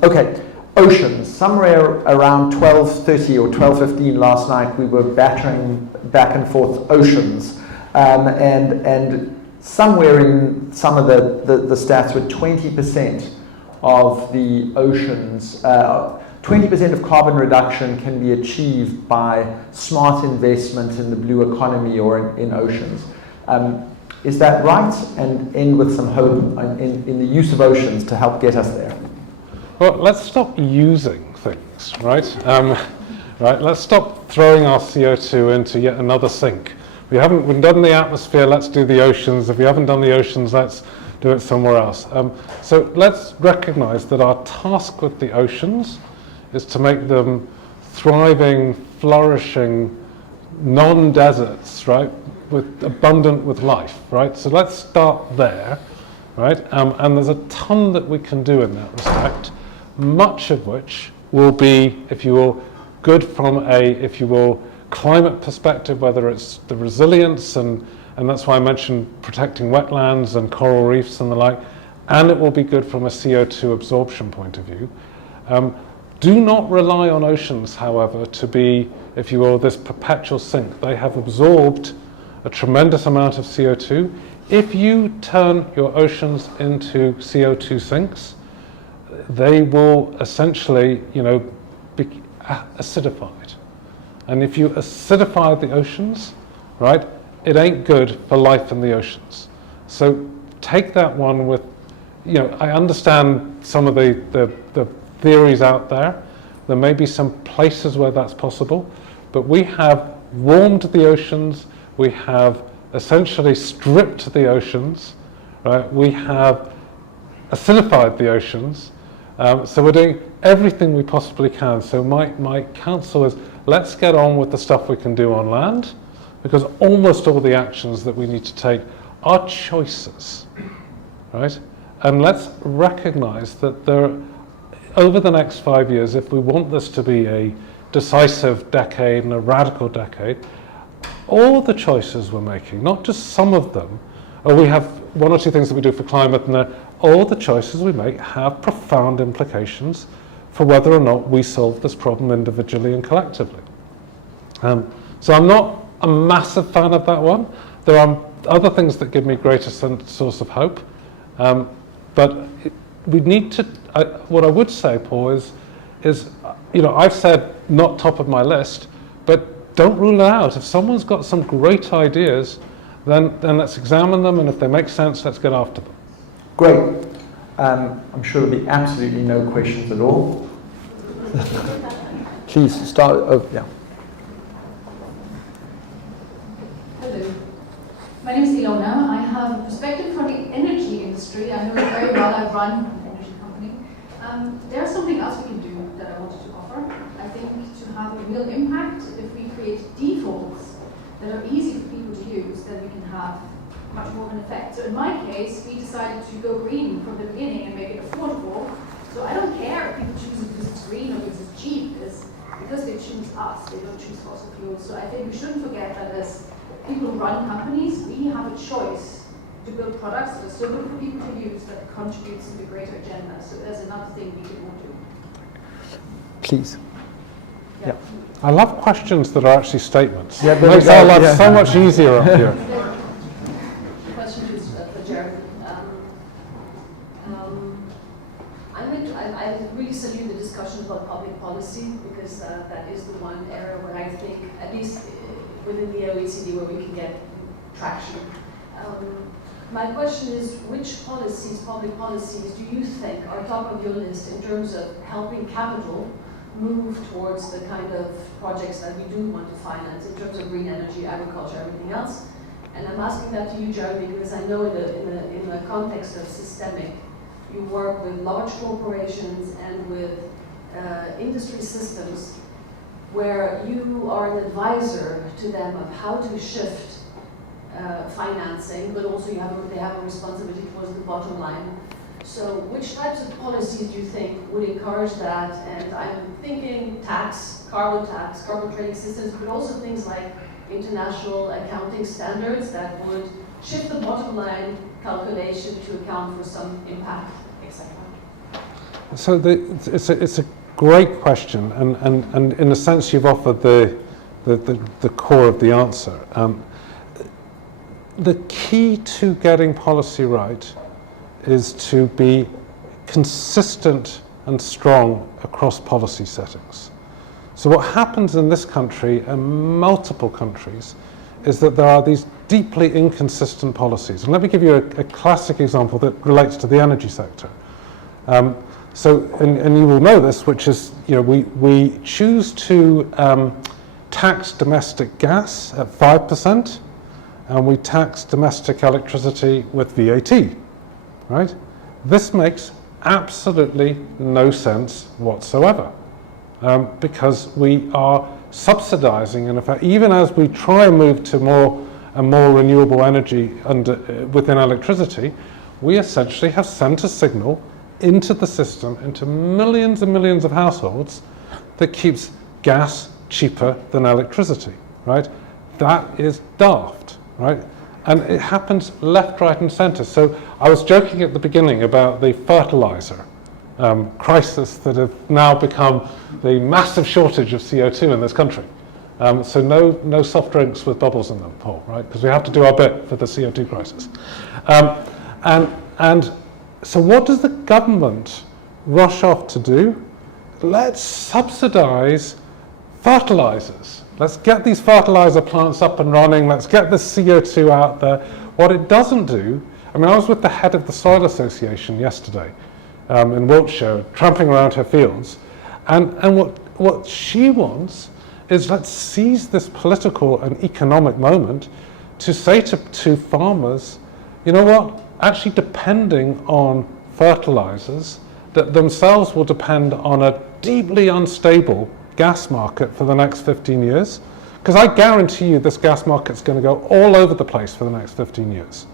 Okay. Oceans, somewhere around 12:30 or 12:15 last night, we were battering back and forth oceans, and somewhere in some of the stats were 20% of the oceans, 20% of carbon reduction can be achieved by smart investment in the blue economy or in oceans. Is that right? And end with some hope in the use of oceans to help get us there. Well, let's stop using things, right? Right. Let's stop throwing our CO2 into yet another sink. We've done the atmosphere, let's do the oceans. If we haven't done the oceans, let's do it somewhere else. So let's recognize that our task with the oceans is to make them thriving, flourishing, non-deserts, right? Abundant with life, right? So let's start there, right? And there's a ton that we can do in that respect. Much of which will be, if you will, good from if you will, climate perspective, whether it's the resilience, and that's why I mentioned protecting wetlands and coral reefs and the like, and it will be good from a CO2 absorption point of view. Do not rely on oceans, however, to be, if you will, this perpetual sink. They have absorbed a tremendous amount of CO2. If you turn your oceans into CO2 sinks, they will essentially, be acidified. And if you acidify the oceans, right, it ain't good for life in the oceans. So take that one with, I understand some of the theories out there. There may be some places where that's possible, but we have warmed the oceans, we have essentially stripped the oceans, right? We have acidified the oceans. So we're doing everything we possibly can. So my counsel is, let's get on with the stuff we can do on land, because almost all the actions that we need to take are choices, right? And let's recognize that over the next 5 years, if we want this to be a decisive decade and a radical decade, all the choices we're making, not just some of them, or we have one or two things that we do for climate, and all the choices we make have profound implications for whether or not we solve this problem individually and collectively. So I'm not a massive fan of that one. There are other things that give me greater source of hope, but we need to. What I would say, Paul, is I've said not top of my list, but don't rule it out. If someone's got some great ideas, then let's examine them, and if they make sense, let's get after them. Great. I'm sure there'll be absolutely no questions at all. Please start. Oh, yeah. Hello. My name is Ilona. I have a perspective from the energy industry. I know it very well. I run an energy company. There's something else we can do that I wanted to offer. I think to have a real impact, if we create defaults that are easy for people to use, then we can have much more of an effect. So in my case, we decided to go green from the beginning and make it affordable. So I don't care if people choose it because it's green or because it's cheap. It's because they choose us. They don't choose fossil fuels. So I think we shouldn't forget that as people who run companies, we have a choice to build products that are so good for people to use that contributes to the greater agenda. So there's another thing we can all do. Please. Yeah. I love questions that are actually statements. Yeah, it makes our life so much easier up here. The question is for Jeremy. I really salute the discussion about public policy, because that is the one area where I think, at least within the OECD, where we can get traction. My question is, which policies, public policies, do you think are top of your list in terms of helping capital move towards the kind of projects that we do want to finance in terms of green energy, agriculture, everything else? And I'm asking that to you, Jeremy, because I know in the context of SYSTEMIQ, you work with large corporations and with industry systems where you are an advisor to them of how to shift financing, but also they have a responsibility towards the bottom line. So which types of policies do you think would encourage that? And I'm thinking carbon trading systems, but also things like international accounting standards that would shift the bottom line calculation to account for some impact, etc. So it's a great question, and in a sense you've offered the core of the answer. The key to getting policy right is to be consistent and strong across policy settings. So what happens in this country and multiple countries is that there are these deeply inconsistent policies. And let me give you a classic example that relates to the energy sector. And you will know this, which is, we choose to tax domestic gas at 5%, and we tax domestic electricity with VAT, right? This makes absolutely no sense whatsoever, because we are subsidizing, and in fact, even as we try and move to more and more renewable energy within electricity, we essentially have sent a signal into the system, into millions and millions of households, that keeps gas cheaper than electricity, right? That is daft, right? And it happens left, right, and center. So I was joking at the beginning about the fertilizer crisis that has now become the massive shortage of CO2 in this country. So no soft drinks with bubbles in them, Paul, right? Because we have to do our bit for the CO2 crisis. And so what does the government rush off to do? Let's subsidize fertilizers. Let's get these fertilizer plants up and running. Let's get the CO2 out there. What it doesn't do, I was with the head of the Soil Association yesterday in Wiltshire, tramping around her fields, and what she wants is, let's seize this political and economic moment to say to farmers, you know what, actually depending on fertilizers that themselves will depend on a deeply unstable gas market for the next 15 years, because I guarantee you this gas market's going to go all over the place for the next 15 years.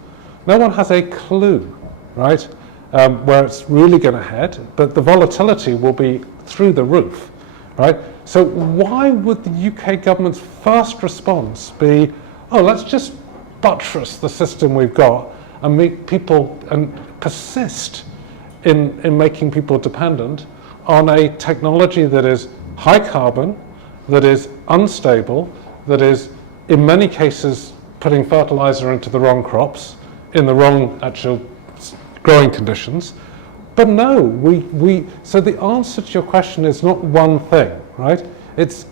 No one has a clue, right, where it's really going to head, but the volatility will be through the roof, right? So why would the UK government's first response be, oh, let's just buttress the system we've got and make people and persist in making people dependent on a technology that is high carbon, that is unstable, that is in many cases putting fertilizer into the wrong crops, in the wrong actual growing conditions. But no, so the answer to your question is not one thing, right? It's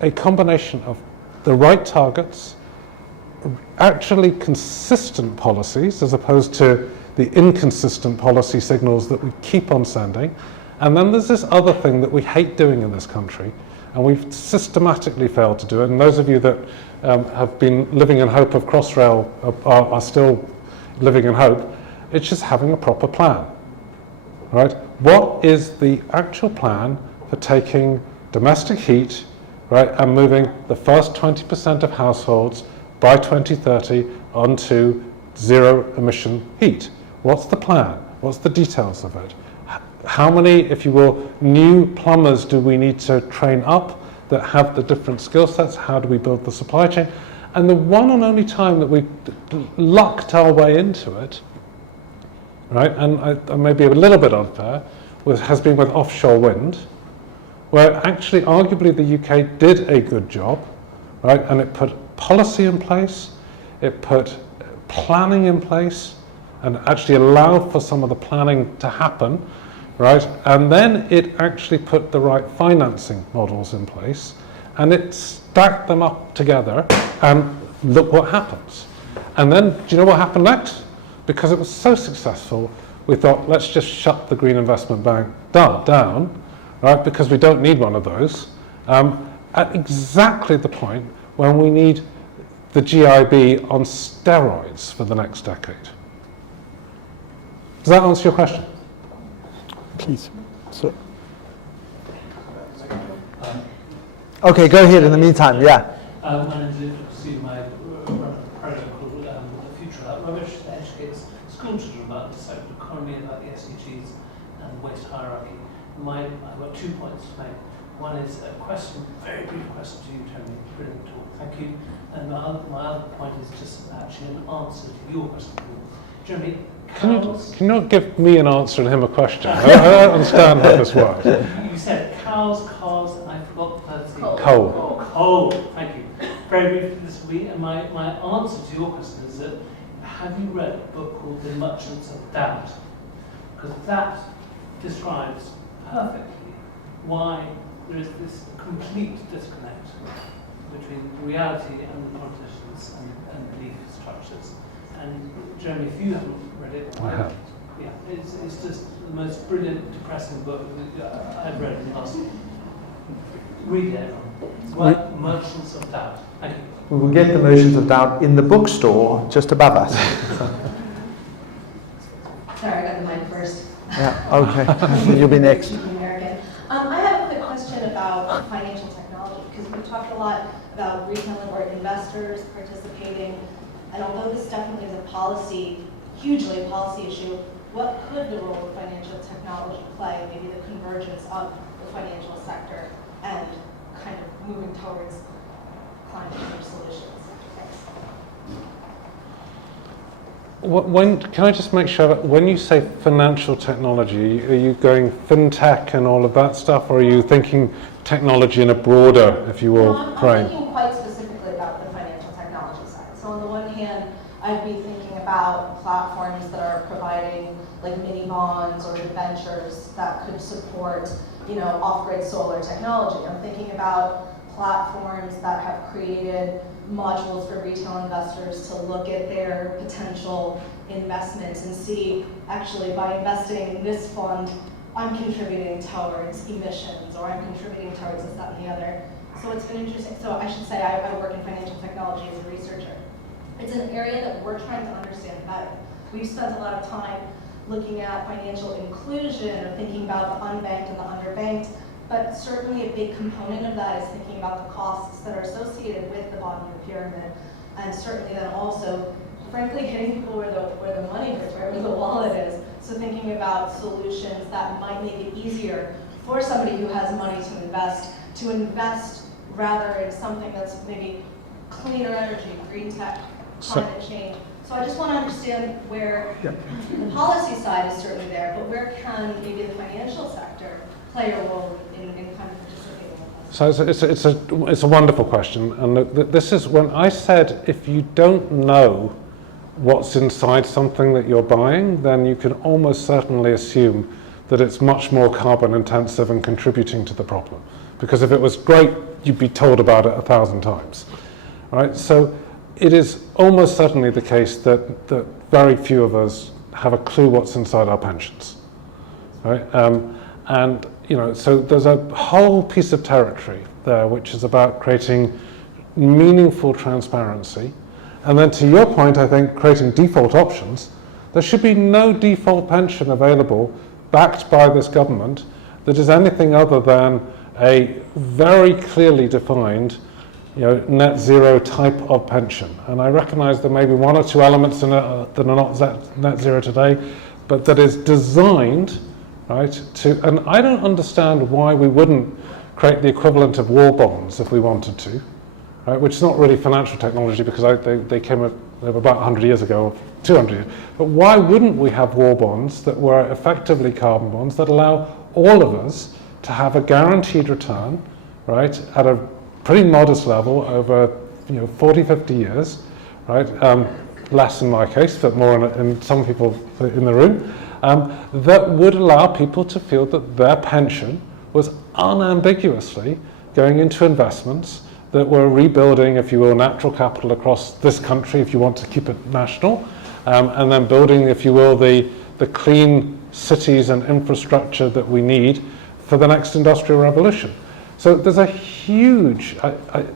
a combination of the right targets, actually consistent policies as opposed to the inconsistent policy signals that we keep on sending. And then there's this other thing that we hate doing in this country, and we've systematically failed to do it. And those of you that have been living in hope of Crossrail are still living in hope. It's just having a proper plan, right? What is the actual plan for taking domestic heat, right, and moving the first 20% of households by 2030 onto zero emission heat? What's the plan? What's the details of it? How many, if you will, new plumbers do we need to train up that have the different skill sets? How do we build the supply chain? And the one and only time that we lucked our way into it, right, and I may be a little bit unfair, has been with offshore wind, where actually arguably the UK did a good job, right, and it put policy in place, it put planning in place, and actually allowed for some of the planning to happen, right, and then it actually put the right financing models in place, and it stacked them up together, and look what happens. And then, do you know what happened next? Because it was so successful, we thought, let's just shut the Green Investment Bank down, right, because we don't need one of those, at exactly the point when we need the GIB on steroids for the next decade. Does that answer your question? Please. So. Okay, go ahead in the meantime, yeah. My name is Luke, my program called The Future Without Rubbish that educates school children about the circular economy, about the SDGs and the waste hierarchy. I've got 2 points to make. One is a question, very brief question to you, Tony. Brilliant talk, thank you. And my other point is just actually an answer to your question. Jeremy, can you not give me an answer and him a question? I don't understand how this works. You said cows, cars, and I forgot the third thing. Coal. Coal, thank you. Very briefly this week, and my answer to your question is that have you read a book called The Merchants of Doubt? Because that describes perfectly why there is this complete disconnect between reality and the politicians and belief structures. And Jeremy, if you haven't read it, I have. Yeah, it's just the most brilliant, depressing book that I've read in the last. Read it. It's called Merchants of Doubt. Thank you. We will get the Merchants of Doubt in the bookstore just above us. Sorry, I got the mic first. Yeah, okay. You'll be next. American. I have a quick question about financial technology, because we talked a lot about retail or investors participating, and although this definitely is a policy, hugely a policy issue, what could the role of financial technology play, maybe the convergence of the financial sector and kind of moving towards climate change solutions? Thanks. Can I just make sure that when you say financial technology, are you going fintech and all of that stuff, or are you thinking technology in a broader, if you will, frame? I'm thinking quite specifically about the financial technology side. So on the one hand, I'd be thinking about platforms that are providing like mini bonds or debentures that could support, off-grid solar technology. I'm thinking about platforms that have created modules for retail investors to look at their potential investments and see, actually, by investing in this fund, I'm contributing towards emissions, or I'm contributing towards this, that, and the other. So it's been interesting. So I should say I work in financial technology as a researcher. It's an area that we're trying to understand better. We've spent a lot of time looking at financial inclusion, or thinking about the unbanked and the underbanked, but certainly a big component of that is thinking about the costs that are associated with the bottom of the pyramid, and certainly then also frankly hitting people where the money is, wherever the wallet is. So thinking about solutions that might make it easier for somebody who has money to invest rather in something that's maybe cleaner energy, green tech, climate change. So I just want to understand where the policy side is certainly there, but where can maybe the financial sector play a role in kind of participating in this? So it's a wonderful question, and look, this is when I said if you don't know what's inside something that you're buying, then you can almost certainly assume that it's much more carbon intensive and contributing to the problem. Because if it was great, you'd be told about it 1,000 times. Right? So it is almost certainly the case that very few of us have a clue what's inside our pensions. Right? And so there's a whole piece of territory there which is about creating meaningful transparency. And then to your point, I think creating default options. There should be no default pension available backed by this government that is anything other than a very clearly defined net zero type of pension. And I recognize there may be one or two elements in it that are not net zero today, but that is designed, right, to, and I don't understand why we wouldn't create the equivalent of war bonds if we wanted to, right, which is not really financial technology because they were about 100 years ago, 200 years. But why wouldn't we have war bonds that were effectively carbon bonds that allow all of us to have a guaranteed return, right, at a pretty modest level over 40, 50 years, right? Less in my case, but more in some people in the room, that would allow people to feel that their pension was unambiguously going into investments that were rebuilding, if you will, natural capital across this country, if you want to keep it national, and then building, if you will, the clean cities and infrastructure that we need for the next industrial revolution. So there's a huge,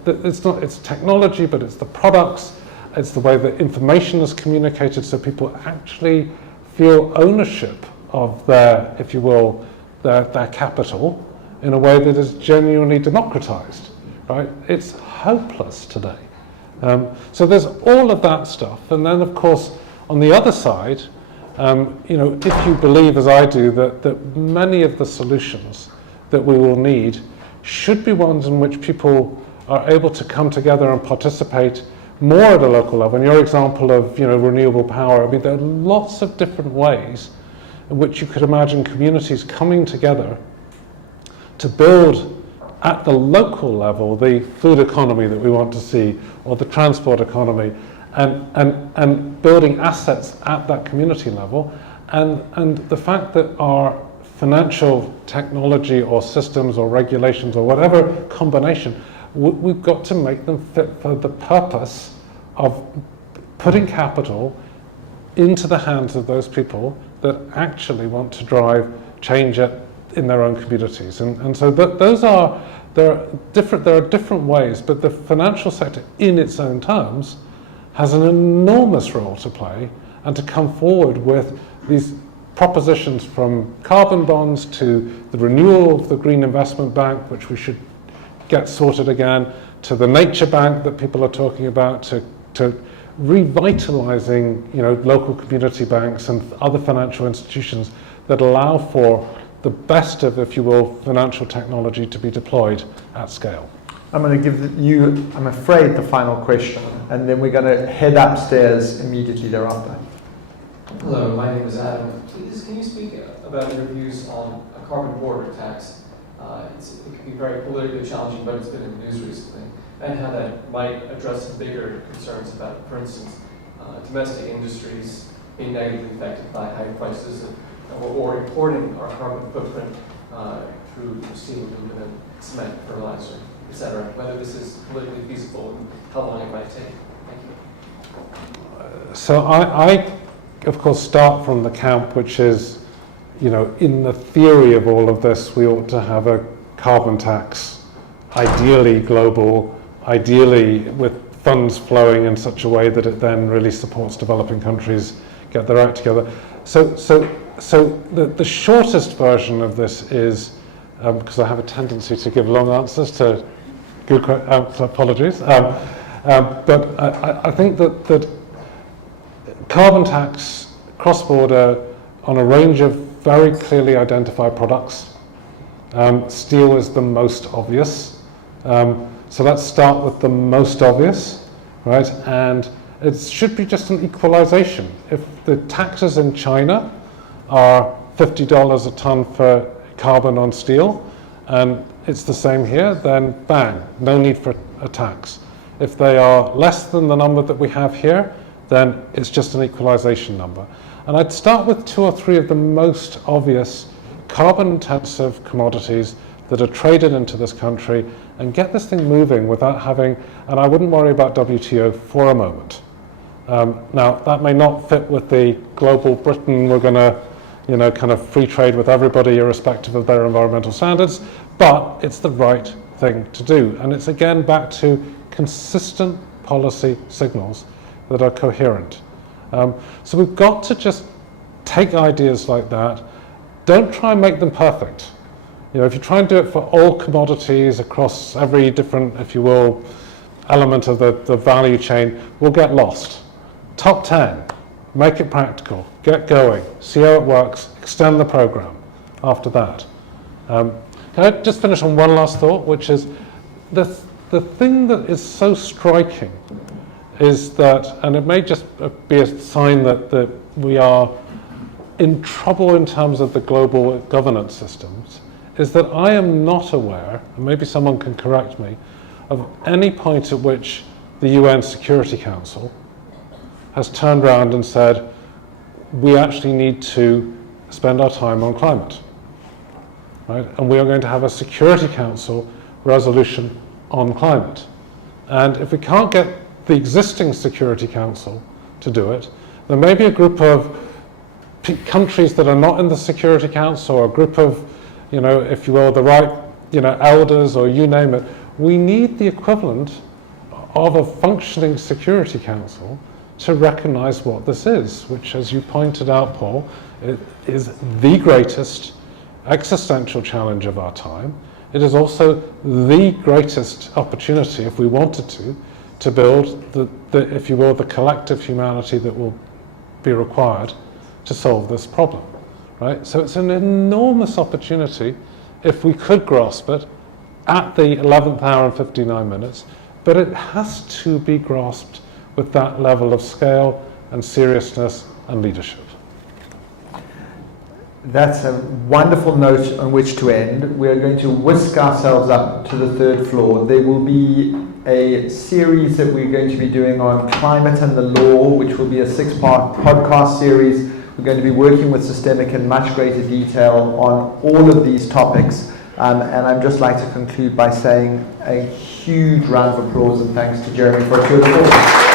it's technology, but it's the products, it's the way that information is communicated so people actually feel ownership of their, if you will, their capital in a way that is genuinely democratized, right? It's hopeless today. So there's all of that stuff. And then, of course, on the other side, if you believe, as I do, that many of the solutions that we will need should be ones in which people are able to come together and participate more at a local level. And your example of renewable power, I mean, there are lots of different ways in which you could imagine communities coming together to build at the local level the food economy that we want to see, or the transport economy, and building assets at that community level. And the fact that our financial technology or systems or regulations or whatever combination, we've got to make them fit for the purpose of putting capital into the hands of those people that actually want to drive change in their own communities. And so there are different ways, but the financial sector in its own terms has an enormous role to play and to come forward with these propositions, from carbon bonds to the renewal of the Green Investment Bank, which we should get sorted again, to the Nature Bank that people are talking about, to revitalizing local community banks and other financial institutions that allow for the best of, if you will, financial technology to be deployed at scale. I'm going to give you, I'm afraid, the final question, and then we're going to head upstairs immediately thereafter. Hello, my name is Adam. Please, can you speak about your views on a carbon border tax? It can be very politically challenging, but it's been in the news recently, and how that might address some bigger concerns about, for instance, domestic industries being negatively affected by high prices or importing our carbon footprint through steel, aluminum, cement, fertilizer, etc. Whether this is politically feasible and how long it might take. Thank you. So I of course, start from the camp which is, in the theory of all of this, we ought to have a carbon tax, ideally global, ideally with funds flowing in such a way that it then really supports developing countries get their act together. So the shortest version of this is, because I have a tendency to give long answers to good apologies, but I think that carbon tax, cross-border, on a range of very clearly identified products. Steel is the most obvious. So let's start with the most obvious, right? And it should be just an equalization. If the taxes in China are $50 a ton for carbon on steel, and it's the same here, then bang, no need for a tax. If they are less than the number that we have here, then it's just an equalization number. And I'd start with 2 or 3 of the most obvious carbon-intensive commodities that are traded into this country and get this thing moving without having, and I wouldn't worry about WTO for a moment. Now, that may not fit with the global Britain, we're going to, kind of free trade with everybody irrespective of their environmental standards, but it's the right thing to do. And it's again back to consistent policy signals that are coherent. So we've got to just take ideas like that. Don't try and make them perfect. If you try and do it for all commodities across every different, if you will, element of the value chain, we'll get lost. Top 10, make it practical, get going, see how it works, extend the program after that. Can I just finish on one last thought, which is the thing that is so striking is that, and it may just be a sign that we are in trouble in terms of the global governance systems, is that I am not aware, and maybe someone can correct me, of any point at which the UN Security Council has turned around and said, we actually need to spend our time on climate, right? And we are going to have a Security Council resolution on climate. And if we can't get the existing Security Council to do it, there may be a group of countries that are not in the Security Council, or a group of, if you will, the right, elders, or you name it. We need the equivalent of a functioning Security Council to recognize what this is, which, as you pointed out, Paul, it is the greatest existential challenge of our time. It is also the greatest opportunity, if we wanted to build the, if you will, the collective humanity that will be required to solve this problem, right? So it's an enormous opportunity if we could grasp it at the 11th hour and 59 minutes, but it has to be grasped with that level of scale and seriousness and leadership. That's a wonderful note on which to end. We are going to whisk ourselves up to the 3rd floor. There will be a series that we're going to be doing on climate and the law, which will be a 6-part podcast series. We're going to be working with SYSTEMIQ in much greater detail on all of these topics. And I'd just like to conclude by saying a huge round of applause and thanks to Jeremy for a tour de force.